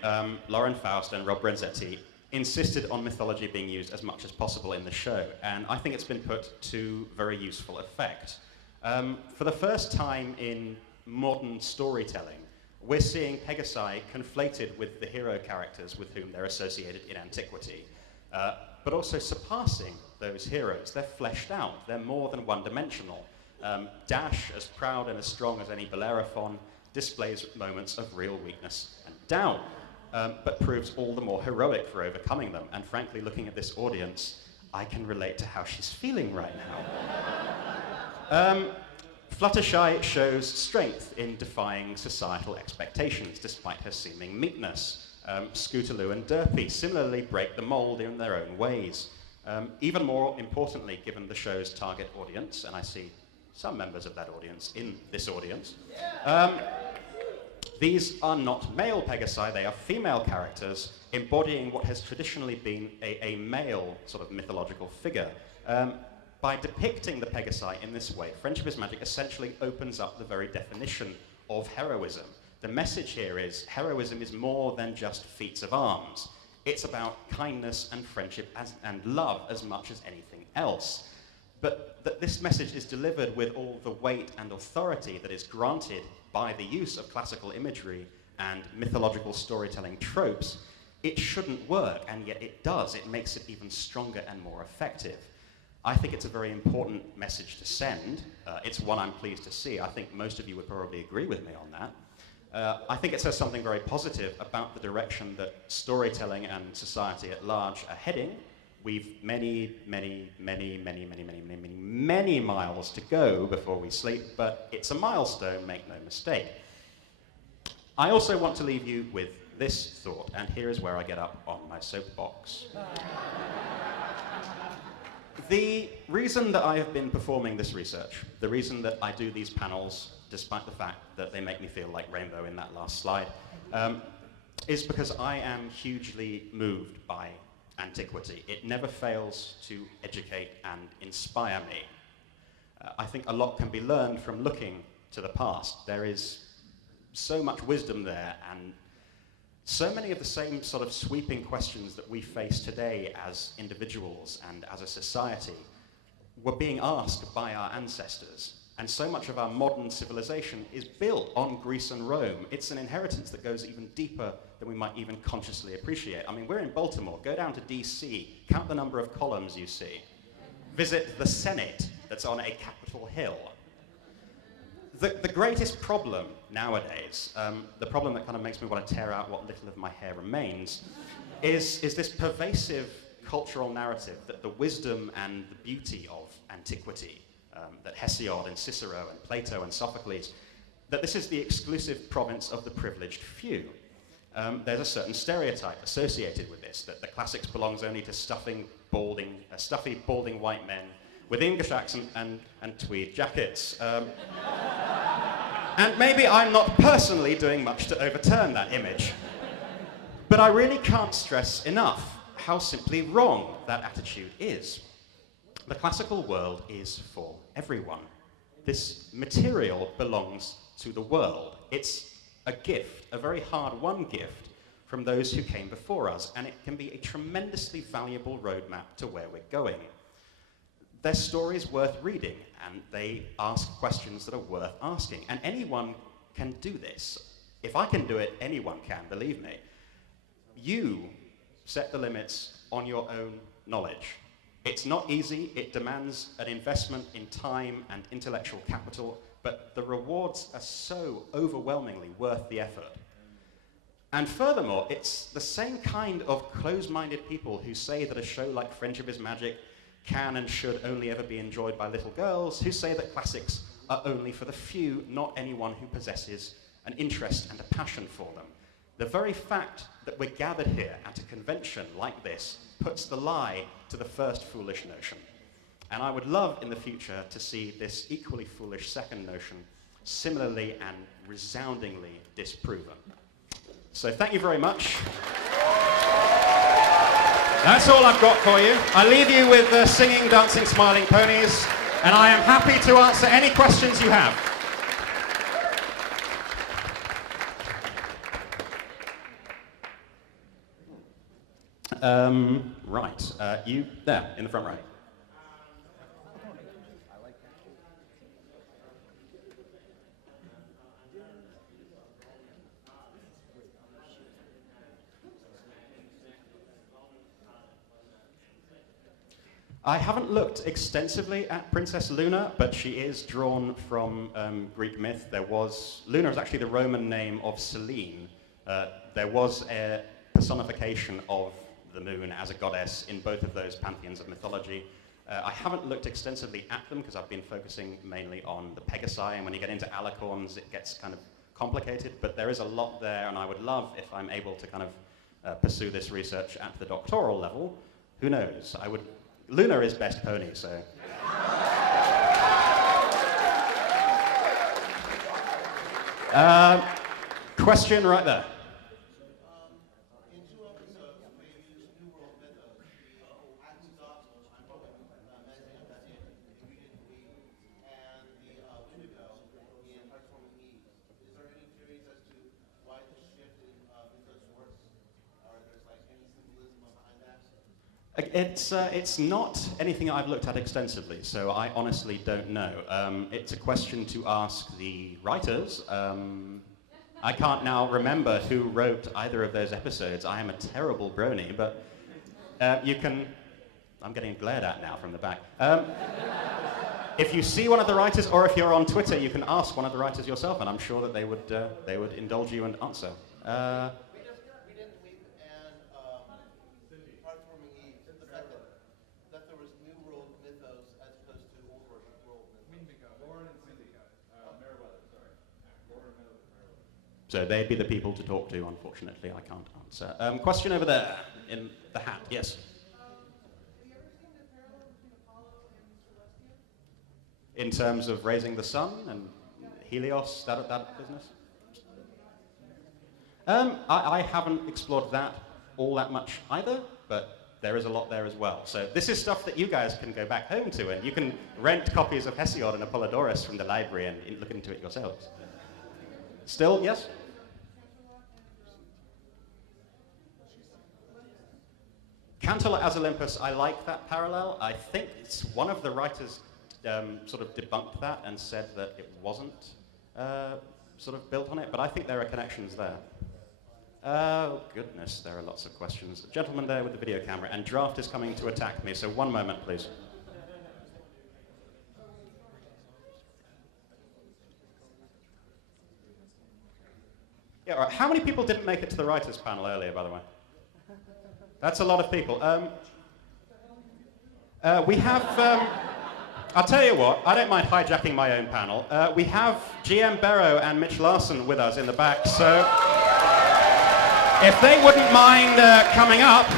Lauren Faust and Rob Renzetti insisted on mythology being used as much as possible in the show, and I think it's been put to very useful effect. For the first time in modern storytelling, we're seeing Pegasi conflated with the hero characters with whom they're associated in antiquity, but also surpassing those heroes. They're fleshed out, they're more than one-dimensional. Dash, as proud and as strong as any Bellerophon, displays moments of real weakness and doubt, but proves all the more heroic for overcoming them. And frankly, looking at this audience, I can relate to how she's feeling right now. Fluttershy shows strength in defying societal expectations, despite her seeming meekness. Scootaloo and Derpy similarly break the mold in their own ways. Even more importantly, given the show's target audience, and I see some members of that audience in this audience, these are not male Pegasi, they are female characters embodying what has traditionally been a male sort of mythological figure. By depicting the Pegasi in this way, Friendship is Magic essentially opens up the very definition of heroism. The message here is heroism is more than just feats of arms. It's about kindness and friendship and love as much as anything else. But that this message is delivered with all the weight and authority that is granted by the use of classical imagery and mythological storytelling tropes, it shouldn't work, and yet it does. It makes it even stronger and more effective. I think it's a very important message to send. It's one I'm pleased to see. I think most of you would probably agree with me on that. I think it says something very positive about the direction that storytelling and society at large are heading. We've many miles to go before we sleep, but it's a milestone, make no mistake. I also want to leave you with this thought, and here is where I get up on my soapbox. The reason that I have been performing this research, the reason that I do these panels, despite the fact that they make me feel like Rainbow in that last slide, is because I am hugely moved by antiquity. It never fails to educate and inspire me. I think a lot can be learned from looking to the past. There is so much wisdom there, and so many of the same sort of sweeping questions that we face today as individuals and as a society were being asked by our ancestors. And so much of our modern civilization is built on Greece and Rome. It's an inheritance that goes even deeper than we might even consciously appreciate. I mean, we're in Baltimore. Go down to DC, count the number of columns you see. Visit the Senate that's on a Capitol Hill. The greatest problem nowadays, the problem that kind of makes me want to tear out what little of my hair remains, is this pervasive cultural narrative that the wisdom and the beauty of antiquity, that Hesiod and Cicero and Plato and Sophocles, that this is the exclusive province of the privileged few. There's a certain stereotype associated with this, that the classics belongs only to stuffy, balding white men with English accent and tweed jackets. And maybe I'm not personally doing much to overturn that image. But I really can't stress enough how simply wrong that attitude is. The classical world is for everyone. This material belongs to the world. It's a gift, a very hard-won gift from those who came before us, and it can be a tremendously valuable roadmap to where we're going. They're stories worth reading, and they ask questions that are worth asking, and anyone can do this. If I can do it, anyone can, believe me. You set the limits on your own knowledge. It's not easy, it demands an investment in time and intellectual capital, but the rewards are so overwhelmingly worth the effort. And furthermore, it's the same kind of closed-minded people who say that a show like Friendship is Magic can and should only ever be enjoyed by little girls, who say that classics are only for the few, not anyone who possesses an interest and a passion for them. The very fact that we're gathered here at a convention like this puts the lie to the first foolish notion. And I would love in the future to see this equally foolish second notion similarly and resoundingly disproven. So thank you very much. That's all I've got for you. I leave you with singing, dancing, smiling ponies, and I am happy to answer any questions you have. Right, you there in the front row. I haven't looked extensively at Princess Luna, but she is drawn from Greek myth. Luna is actually the Roman name of Selene. There was a personification of the moon as a goddess in both of those pantheons of mythology. I haven't looked extensively at them because I've been focusing mainly on the Pegasi, and when you get into alicorns it gets kind of complicated, but there is a lot there, and I would love if I'm able to kind of pursue this research at the doctoral level. Who knows? Luna is best pony, so. Question right there. In two episodes, we used New World Mythos. The Actions Optional, I'm probably mentioning that in Ingredient Week, and the Windigo in Transforming Eve. Is there any theories as to why the shift in mythos works? Or there's like any symbolism behind that? It's not anything I've looked at extensively, so I honestly don't know. It's a question to ask the writers. I can't now remember who wrote either of those episodes. I am a terrible brony, but you can... I'm getting glared at now from the back. If you see one of the writers, or if you're on Twitter, you can ask one of the writers yourself, and I'm sure that they would indulge you and answer. Ingredient Week and Transforming Eve, the fact that there was New World Mythos as opposed to Old World Mythos. So they'd be the people to talk to, unfortunately. I can't answer. Question over there, in the hat, yes? Have you ever seen the parallel between Apollo and Celestia? In terms of raising the sun and Helios, that business? I haven't explored that all that much either, but there is a lot there as well. So this is stuff that you guys can go back home to, and you can rent copies of Hesiod and Apollodorus from the library and look into it yourselves. Still, yes? Cantor as Olympus, I like that parallel. I think it's one of the writers sort of debunked that and said that it wasn't sort of built on it, but I think there are connections there. Oh, goodness, there are lots of questions. The gentleman there with the video camera, and Draft is coming to attack me, so one moment, please. Yeah, all right. How many people didn't make it to the writers' panel earlier, by the way? That's a lot of people. We have, I'll tell you what, I don't mind hijacking my own panel. We have GM Barrow and Mitch Larson with us in the back, so if they wouldn't mind coming up,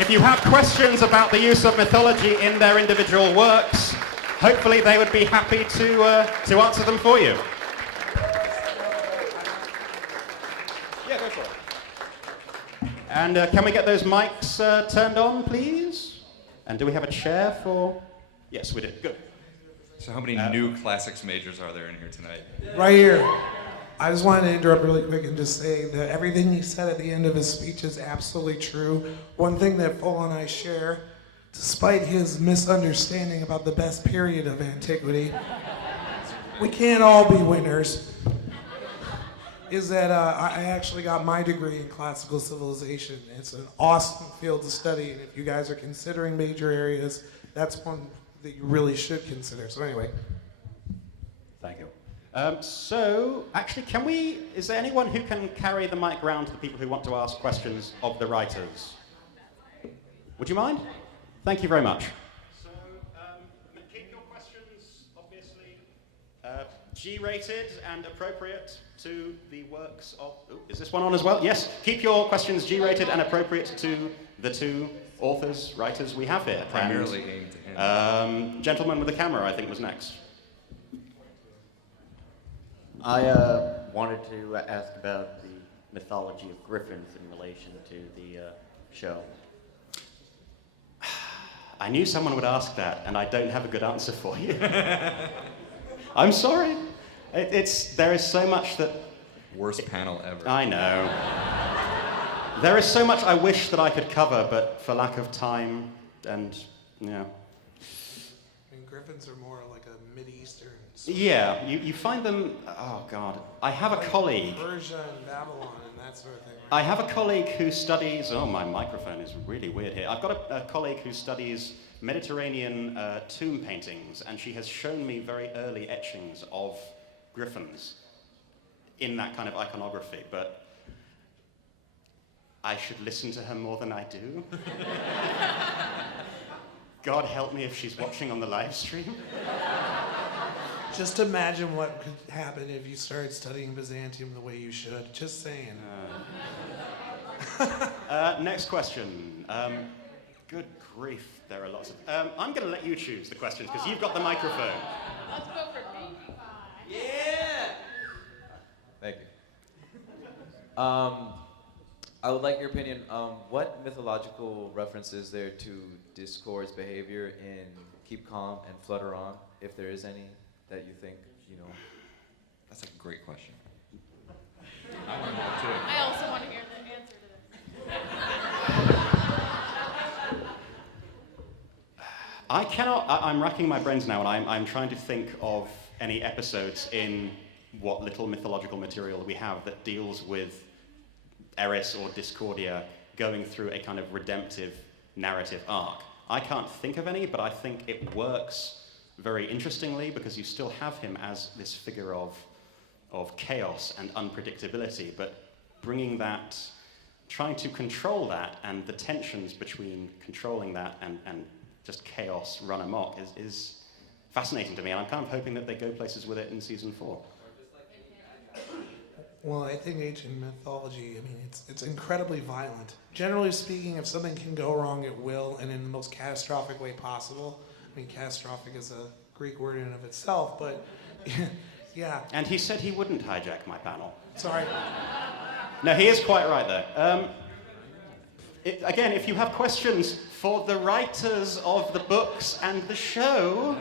if you have questions about the use of mythology in their individual works, hopefully they would be happy to answer them for you. Yeah, go for it. And can we get those mics turned on, please? And do we have a chair for... Yes, we do. Good. So how many new classics majors are there in here tonight? Right here. I just wanted to interrupt really quick and just say that everything he said at the end of his speech is absolutely true. One thing that Full and I share, despite his misunderstanding about the best period of antiquity, we can't all be winners, is that I actually got my degree in classical civilization. It's an awesome field to study, and if you guys are considering major areas, that's one that you really should consider. So anyway. Thank you. So, actually, is there anyone who can carry the mic round to the people who want to ask questions of the writers? Would you mind? Thank you very much. So, keep your questions, obviously, G-rated and appropriate to the works of... Ooh, is this one on as well? Yes. Keep your questions G-rated and appropriate to the two authors, writers we have here. Primarily aimed to him. Gentleman with the camera, I think, was next. I wanted to ask about the mythology of griffins in relation to the show. I knew someone would ask that, and I don't have a good answer for you. I'm sorry. There is so much that... Worst panel ever. I know. There is so much I wish that I could cover, but for lack of time and, yeah. I mean, griffins are more like a Mid-Eastern. Yeah, you find them... Oh, God. I have a colleague... Persia and Babylon and that sort of thing. I have a colleague who studies... Oh, my microphone is really weird here. I've got a colleague who studies Mediterranean tomb paintings, and she has shown me very early etchings of griffins in that kind of iconography, but I should listen to her more than I do. God help me if she's watching on the live stream. Just imagine what could happen if you started studying Byzantium the way you should. Just saying. Next question. Good grief, there are lots of... I'm going to let you choose the questions because you've got the microphone. Let's go for me. Yeah! Thank you. I would like your opinion. What mythological reference is there to Discord's behavior in Keep Calm and Flutter On, if there is any that you think, you know? That's a great question. I also want to hear the answer to this. I cannot... I'm racking my brains now, and I'm trying to think of any episodes in what little mythological material we have that deals with Eris or Discordia going through a kind of redemptive narrative arc. I can't think of any, but I think it works very interestingly because you still have him as this figure of chaos and unpredictability, but bringing that, trying to control that and the tensions between controlling that and just chaos run amok is fascinating to me, and I'm kind of hoping that they go places with it in season 4. Well, I think ancient mythology, I mean, it's incredibly violent. Generally speaking, if something can go wrong, it will, and in the most catastrophic way possible. I mean, catastrophic is a Greek word in and of itself, but yeah. And he said he wouldn't hijack my panel. Sorry. No, he is quite right, though. Again, if you have questions for the writers of the books and the show...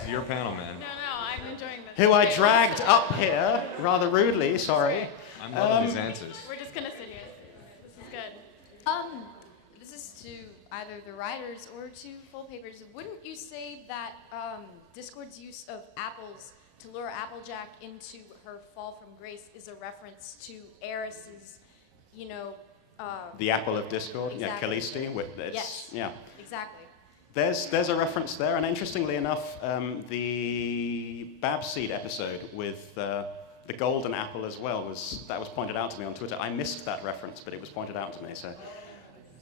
It's your panel, man. No, I'm enjoying this. Who I dragged up here, rather rudely, sorry. I'm loving these answers. We're just going to sit here. This is good. This is to either the writers or to full papers. Wouldn't you say that Discord's use of apples to lure Applejack into her fall from grace is a reference to Eris's, you know... The apple of Discord, exactly. yeah, Callisti. Yes, yeah. exactly. There's a reference there, and interestingly enough, the Babseed episode with the golden apple as well was pointed out to me on Twitter. I missed that reference, but it was pointed out to me. So,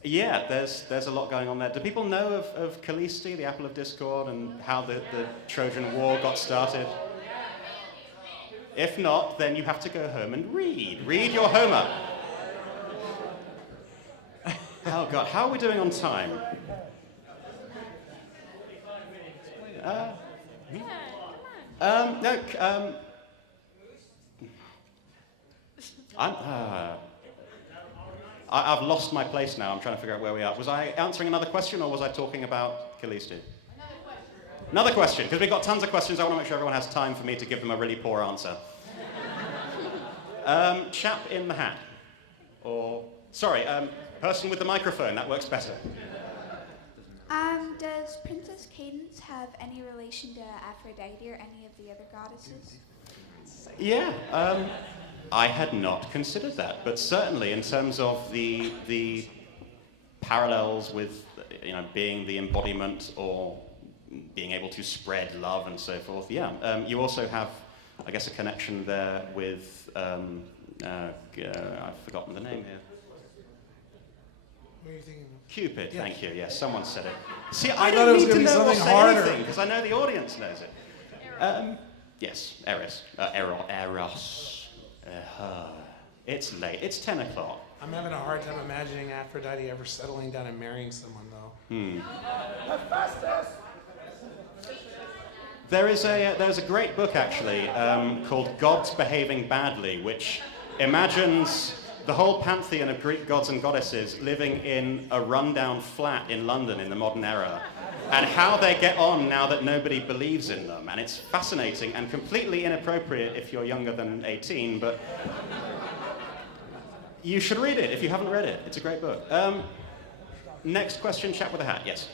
yeah, there's a lot going on there. Do people know of Callisti, the apple of Discord, and how the Trojan War got started? If not, then you have to go home and read. Read your Homer. Oh God, how are we doing on time? I've lost my place now. I'm trying to figure out where we are. Was I answering another question, or was I talking about Callisti? Another question, because we've got tons of questions. I want to make sure everyone has time for me to give them a really poor answer. Chap in the hat. Or, sorry, person with the microphone. That works better. Does Princess Cadence have any relation to Aphrodite or any of the other goddesses? Yeah, I had not considered that, but certainly in terms of the parallels with, you know, being the embodiment or being able to spread love and so forth. Yeah, you also have, I guess, a connection there with I've forgotten the name here. What are you thinking of? Cupid, Yeah. Thank you. Yes, someone said it. See, I I thought don't it was need to gonna be know or something say harder. anything because I know the audience knows it. Yes, Eros. It's late. It's 10 o'clock. I'm having a hard time imagining Aphrodite ever settling down and marrying someone, though. There's a great book, actually, called Gods Behaving Badly, which imagines the whole pantheon of Greek gods and goddesses living in a rundown flat in London in the modern era, and how they get on now that nobody believes in them. And it's fascinating and completely inappropriate if you're younger than 18, but you should read it if you haven't read it. It's a great book. Next question, chap with a hat. Yes.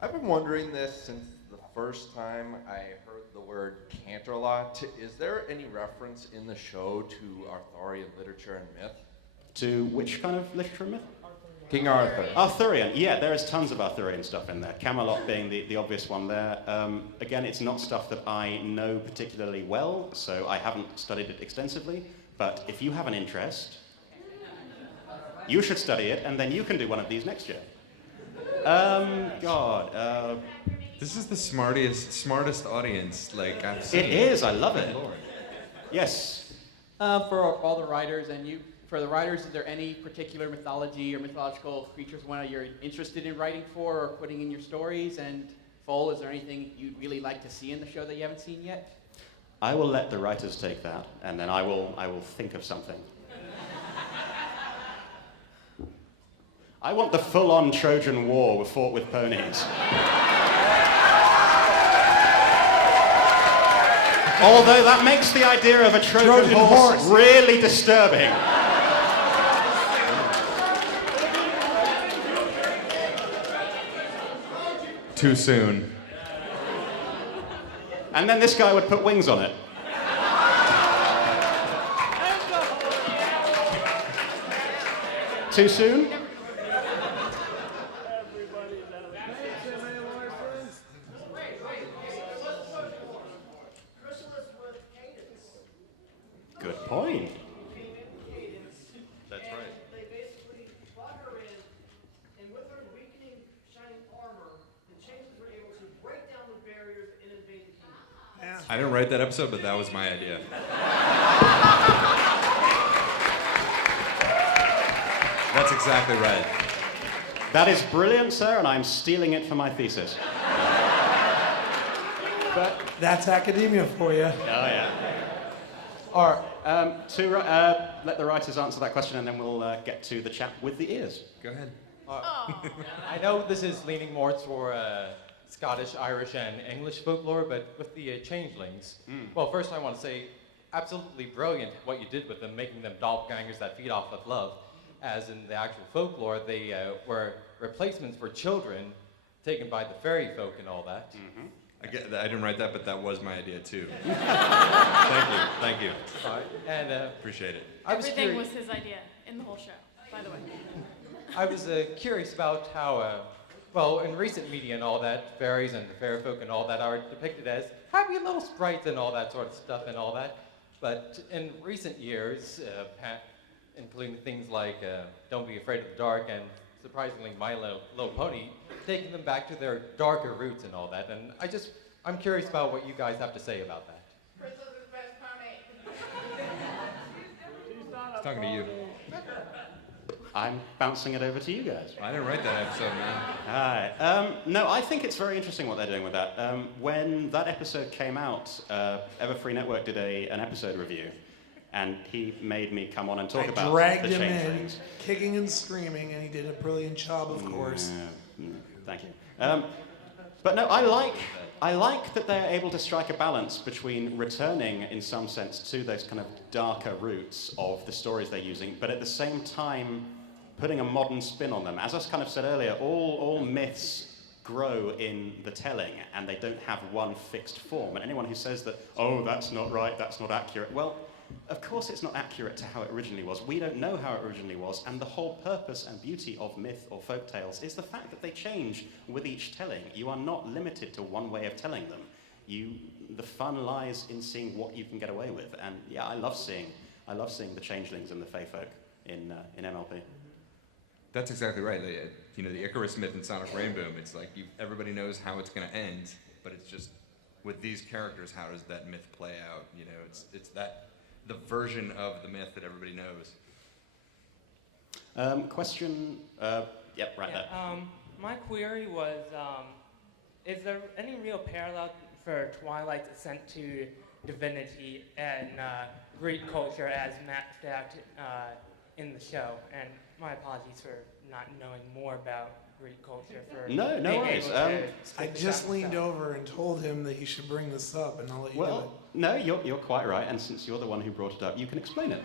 I've been wondering this since the first time I heard the word Canterlot. Is there any reference in the show to Arthurian literature and myth? To which kind of literature and myth? King Arthur. Arthurian, yeah, there is tons of Arthurian stuff in there. Camelot being the obvious one there. Again, it's not stuff that I know particularly well, so I haven't studied it extensively. But if you have an interest, you should study it, and then you can do one of these next year. This is the smartest audience like I've seen. It is. I love it. Lord. Yes. For all the writers and you, for the writers, is there any particular mythology or mythological creatures you're interested in writing for or putting in your stories? And Fol, is there anything you'd really like to see in the show that you haven't seen yet? I will let the writers take that, and then I will think of something. I want the full-on Trojan War fought with ponies. Although that makes the idea of a Trojan horse really disturbing. Too soon. And then this guy would put wings on it. Too soon? Good point. That's right. They basically brought her in, and with her weakening shining armor, the changes were able to break down the barriers and invade the kingdom. I didn't write that episode, but that was my idea. That's exactly right. That is brilliant, sir, and I'm stealing it for my thesis. But that's academia for you. Oh, yeah. All right, let the writers answer that question, and then we'll get to the chap with the ears. Go ahead. I know this is leaning more toward Scottish, Irish, and English folklore, but with the changelings, well, first I want to say, absolutely brilliant what you did with them, making them doppelgangers that feed off of love. As in the actual folklore, they were replacements for children taken by the fairy folk and all that. I didn't write that, but that was my idea too. Thank you. And appreciate it. Everything was his idea in the whole show, by the way. I was curious about how, well, in recent media and all that, fairies and the fairy folk and all that are depicted as happy little sprites and all that sort of stuff and all that. But in recent years, including things like Don't Be Afraid of the Dark and, surprisingly, My Little Pony, taking them back to their darker roots and all that. And I'm curious about what you guys have to say about that. Princess's best pony. He's talking to you. I'm bouncing it over to you guys. I didn't write that episode, man. Hi. No, I think it's very interesting what they're doing with that. When that episode came out, Everfree Network did an episode review, and he made me come on and talk about dragged the him in, changelings. kicking and screaming, and he did a brilliant job, of course. Thank you. But no, I like that they're able to strike a balance between returning, in some sense, to those kind of darker roots of the stories they're using, but at the same time putting a modern spin on them. As I kind of said earlier, all myths grow in the telling, and they don't have one fixed form. And anyone who says that, oh, that's not right, that's not accurate, well, of course it's not accurate to how it originally was. We don't know how it originally was, and the whole purpose and beauty of myth or folk tales is the fact that they change with each telling. You are not limited to one way of telling them. The fun lies in seeing what you can get away with, and yeah, I love seeing the changelings and the fae folk in MLP. That's exactly right. The Icarus myth in Sonic Rainboom, it's like everybody knows how it's going to end, but it's just with these characters, how does that myth play out? You know, it's that the version of the myth that everybody knows. Question. Yep, right there. My query was, is there any real parallel for Twilight's ascent to divinity and Greek culture as mapped out in the show? And my apologies for not knowing more about Greek culture. For No being worries. able to I speak just about leaned stuff. over and told him that he should bring this up, and I'll let you do it. Well, no, you're quite right, and since you're the one who brought it up, you can explain it.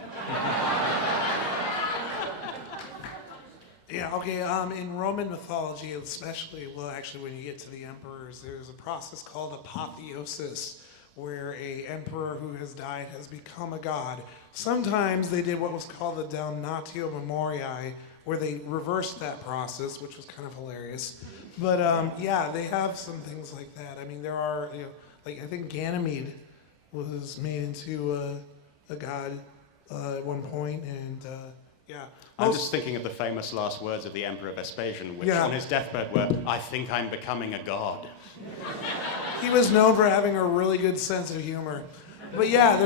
Yeah, okay, in Roman mythology especially, well, actually when you get to the emperors, there's a process called apotheosis, where a emperor who has died has become a god. Sometimes they did what was called the damnatio memoriae, where they reversed that process, which was kind of hilarious. But yeah, they have some things like that. I mean, there are, you know, like I think Ganymede was made into a god at one point, and yeah. I'm just thinking of the famous last words of the Emperor Vespasian, which Yeah. on his deathbed were, "I think I'm becoming a god." He was known for having a really good sense of humor. But yeah,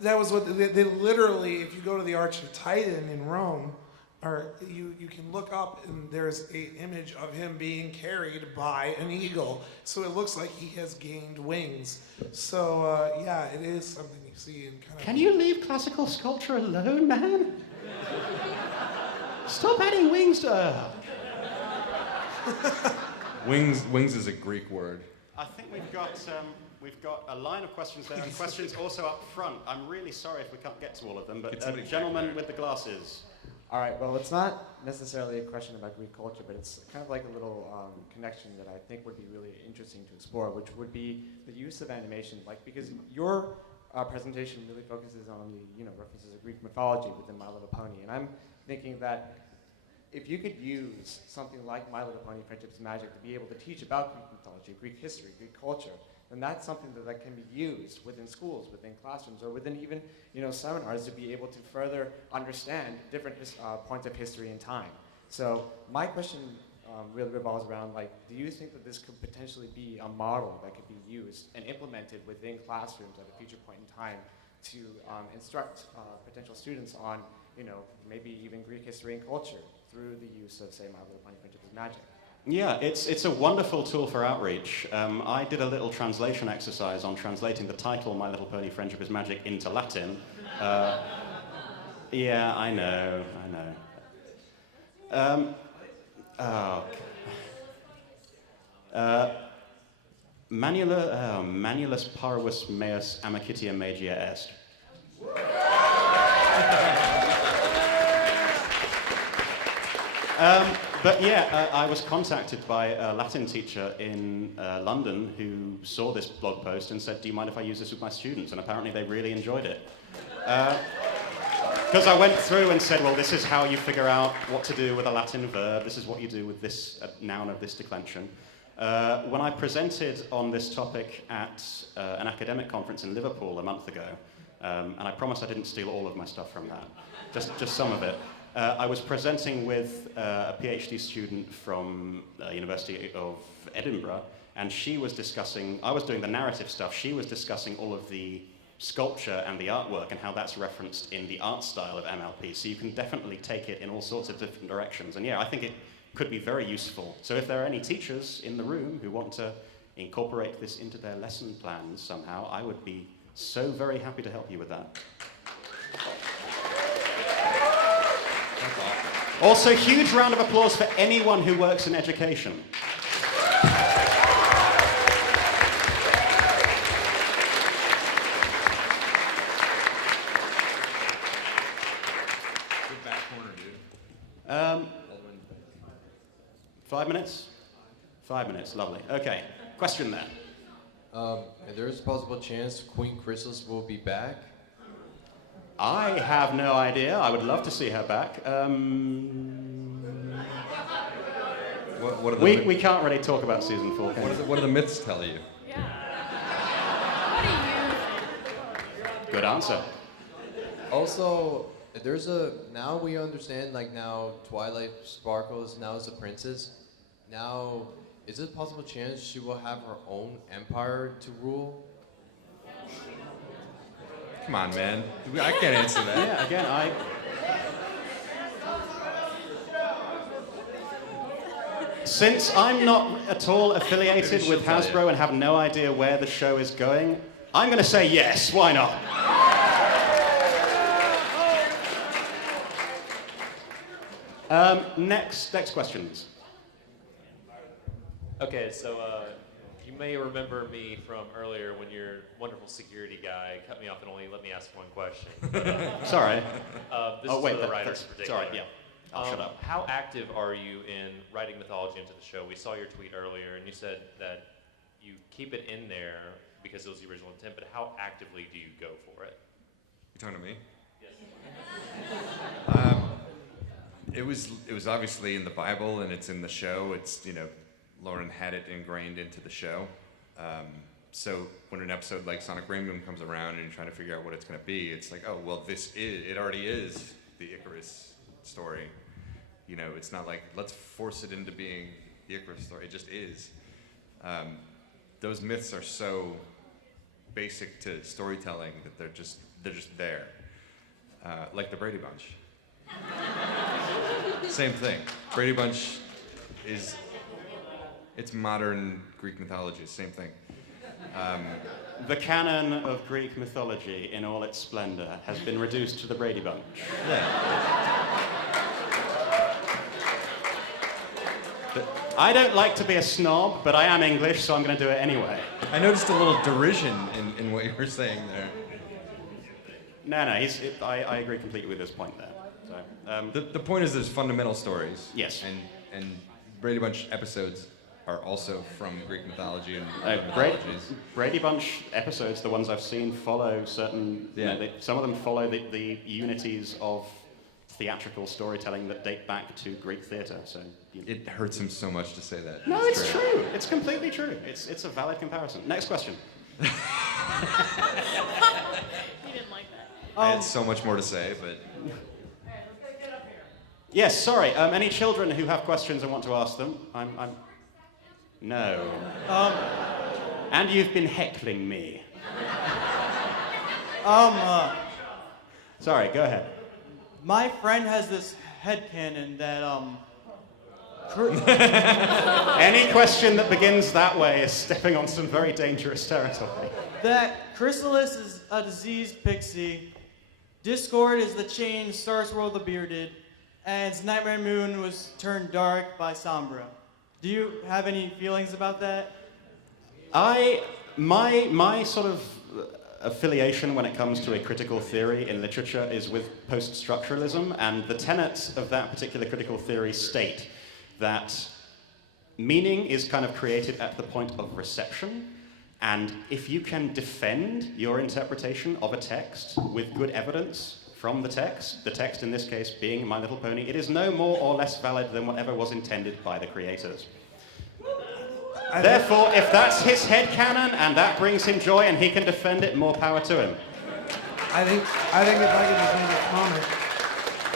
that was what they literally, if you go to the Arch of Titan in Rome, or you can look up and there's an image of him being carried by an eagle. So it looks like he has gained wings. So yeah, it is something you see in kind of... Can you leave classical sculpture alone, man? Stop adding wings to her. Wings is a Greek word. I think we've got a line of questions there and questions also up front. I'm really sorry if we can't get to all of them, but gentleman with the glasses. All right, well, it's not necessarily a question about Greek culture, but it's kind of like a little connection that I think would be really interesting to explore, which would be the use of animation, like, because your presentation really focuses on the, references of Greek mythology within My Little Pony, and I'm thinking that if you could use something like My Little Pony Friendship's Magic to be able to teach about Greek mythology, Greek history, Greek culture, then that's something that can be used within schools, within classrooms, or within even seminars to be able to further understand different points of history and time. So my question really revolves around, do you think that this could potentially be a model that could be used and implemented within classrooms at a future point in time to instruct potential students on, maybe even Greek history and culture through the use of, say, My Little Pony Friendship's Magic? Yeah, it's a wonderful tool for outreach. I did a little translation exercise on translating the title My Little Pony Friendship is Magic into Latin. Yeah, I know. Manulus parvus meus amicitia magia est. But yeah, I was contacted by a Latin teacher in London who saw this blog post and said, "Do you mind if I use this with my students?" And apparently they really enjoyed it. Because I went through and said, well, this is how you figure out what to do with a Latin verb. This is what you do with this noun of this declension. When I presented on this topic at an academic conference in Liverpool a month ago, and I promise I didn't steal all of my stuff from that, just some of it. I was presenting with a PhD student from University of Edinburgh, and she was discussing, I was doing the narrative stuff, she was discussing all of the sculpture and the artwork and how that's referenced in the art style of MLP. So you can definitely take it in all sorts of different directions. And yeah, I think it could be very useful. So if there are any teachers in the room who want to incorporate this into their lesson plans somehow, I would be so very happy to help you with that. Also, huge round of applause for anyone who works in education. Good back corner, dude. 5 minutes? 5 minutes, lovely. Okay, question there. There's a possible chance Queen Chrysalis will be back? I have no idea. I would love to see her back. What are we can't really talk about season 4. What do the myths tell you? Good answer. Also, now we understand, now Twilight Sparkles now is a princess. Now is it a possible chance she will have her own empire to rule? Come on, man. I can't answer that. Yeah, again, Since I'm not at all affiliated with Hasbro and have no idea where the show is going, I'm going to say yes. Why not? Next questions. Okay, so you may remember me from earlier when your wonderful security guy cut me off and only let me ask one question. Sorry. This Oh, is wait, for the writers in that's particular. all right, yeah. I'll shut up. How active are you in writing mythology into the show? We saw your tweet earlier, and you said that you keep it in there because it was the original intent, but how actively do you go for it? You talking to me? Yes. It was obviously in the Bible and it's in the show. It's, Lauren had it ingrained into the show. So when an episode like Sonic Rainboom comes around and you're trying to figure out what it's going to be, it's like, oh, well, it already is the Icarus story. It's not like, let's force it into being the Icarus story. It just is. Those myths are so basic to storytelling that they're just there. Like the Brady Bunch. Same thing. Brady Bunch it's modern Greek mythology, same thing. The canon of Greek mythology in all its splendor has been reduced to the Brady Bunch. I don't like to be a snob, but I am English, so I'm going to do it anyway. I noticed a little derision in what you were saying there. No, I agree completely with this point there. So, the point is there's fundamental stories. Yes. And Brady Bunch episodes are also from Greek mythology and mythologies. Brady Bunch episodes, the ones I've seen, follow certain... some of them follow the unities of theatrical storytelling that date back to Greek theatre. So it hurts him so much to say that. No, it's true. It's completely true. It's a valid comparison. Next question. He didn't like that. I had so much more to say, but... Yes, sorry. Any children who have questions and want to ask them? No. And you've been heckling me. Sorry, go ahead. My friend has this headcanon that Any question that begins that way is stepping on some very dangerous territory. that Chrysalis is a diseased pixie, Discord is the change Stars World the Bearded, and Nightmare Moon was turned dark by Sombra. Do you have any feelings about that? My sort of affiliation when it comes to a critical theory in literature is with post-structuralism, and the tenets of that particular critical theory state that meaning is kind of created at the point of reception, and if you can defend your interpretation of a text with good evidence from the text in this case being My Little Pony, it is no more or less valid than whatever was intended by the creators. Therefore, if that's his headcanon and that brings him joy and he can defend it, more power to him. I think if I could just make a comment.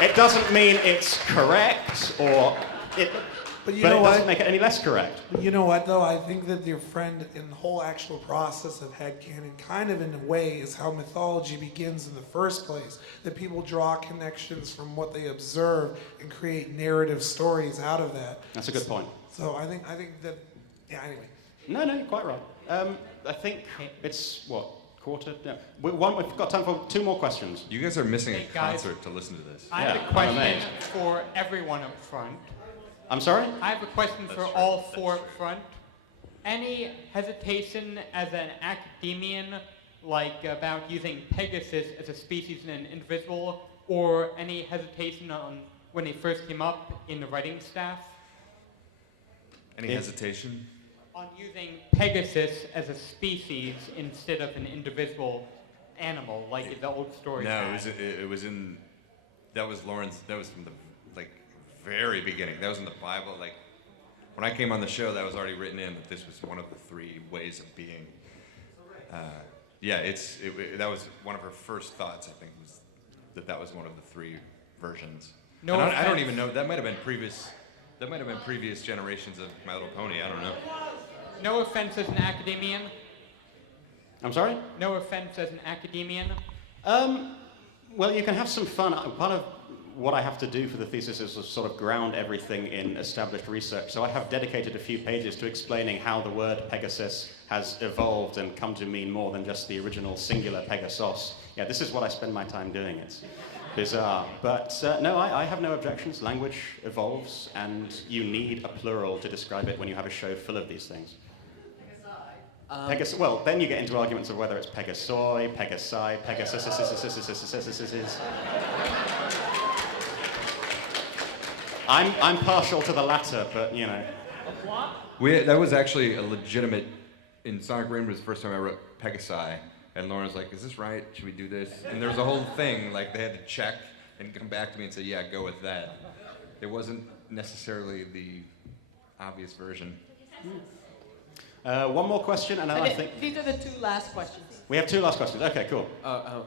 It doesn't mean it's correct or it, but it doesn't make it any less correct. But you know what, though? I think that your friend, in the whole actual process of headcanon, kind of in a way is how mythology begins in the first place. That people draw connections from what they observe and create narrative stories out of that. That's a good point. So I think that, yeah, anyway. No, you're quite right. I think it's, what, quarter? No. We've got time for 2 more questions. You guys are missing Hey, a guys. concert to listen to this. I have a question for everyone up front. I'm sorry? I have a question for all 4 up front. Any hesitation as an academician, like about using Pegasus as a species and an individual, or any hesitation on when they first came up in the writing staff? Any hesitation? On using Pegasus as a species instead of an individual animal, like in the old stories. No, it was in. That was Lauren's. That was from the very beginning. That was in the Bible. Like when I came on the show, that was already written in that this was one of the 3 ways of being. That was one of her first thoughts. I think was that was one of the 3 versions. No I don't offense. even know. That might have been previous. That might have been previous generations of My Little Pony. I don't know. No offense as an academician. I'm sorry? No offense as an academician. Well, you can have some fun. Part of what I have to do for the thesis is to sort of ground everything in established research. So I have dedicated a few pages to explaining how the word Pegasus has evolved and come to mean more than just the original singular Pegasus. Yeah, this is what I spend my time doing. It's bizarre. But no, I have no objections. Language evolves, and you need a plural to describe it when you have a show full of these things. Well, then you get into arguments of whether it's Pegasoy, Pegasi, Pegasus. I'm partial to the latter, but you know. That was actually a legitimate. In Sonic Rainbow was the first time I wrote Pegasi, and Lauren was like, "Is this right? Should we do this?" And there was a whole thing like they had to check and come back to me and say, "Yeah, go with that." It wasn't necessarily the obvious version. One more question, and then I think These are the two last questions. we have two last questions. Okay, cool. Okay.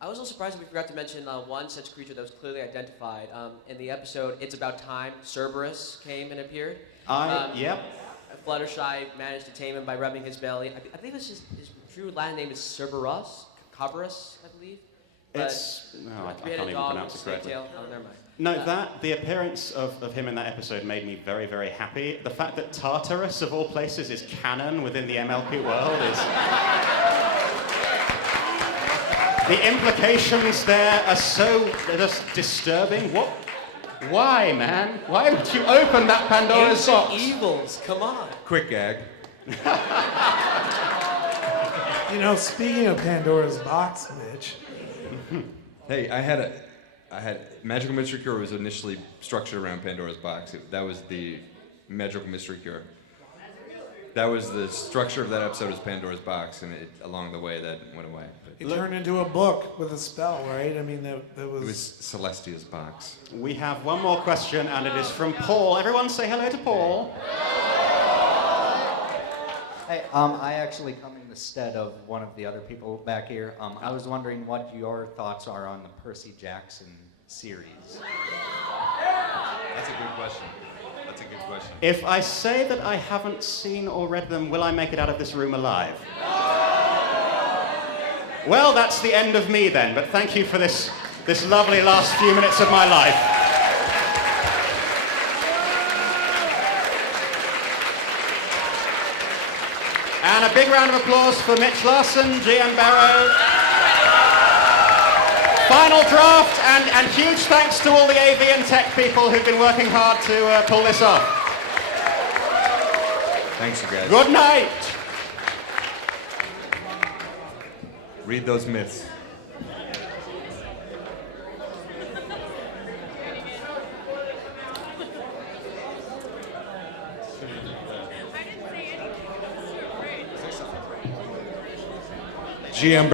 I was a little surprised we forgot to mention one such creature that was clearly identified. In the episode It's About Time, Cerberus came and appeared. Yep. Fluttershy managed to tame him by rubbing his belly. I believe his true Latin name is Cerberus, Cabrus, I believe. It's... No, I can't even pronounce it correctly. Tail. Oh, never mind. No, the appearance of him in that episode made me very, very happy. The fact that Tartarus, of all places, is canon within the MLP world is... The implications there are they're just disturbing. What? Why, man? Why would you open that Pandora's box? Evils, come on. Quick gag. You know, speaking of Pandora's box, Mitch. Hey, I had Magical Mystery Cure was initially structured around Pandora's box. That was the Magical Mystery Cure. That was the structure of that episode was Pandora's box, and along the way that went away. It turned into a book with a spell, right? I mean, that was... It was Celestia's box. We have one more question, and it is from Paul. Everyone say hello to Paul. Hey, I actually come in the stead of one of the other people back here. I was wondering what your thoughts are on the Percy Jackson series. That's a good question. That's a good question. If I say that I haven't seen or read them, will I make it out of this room alive? Well, that's the end of me then, but thank you for this lovely last few minutes of my life. And a big round of applause for Mitch Larson, Gian Barrow. Final draft, and huge thanks to all the AV and tech people who've been working hard to pull this off. Thanks, you guys. Good night. Read those myths. GM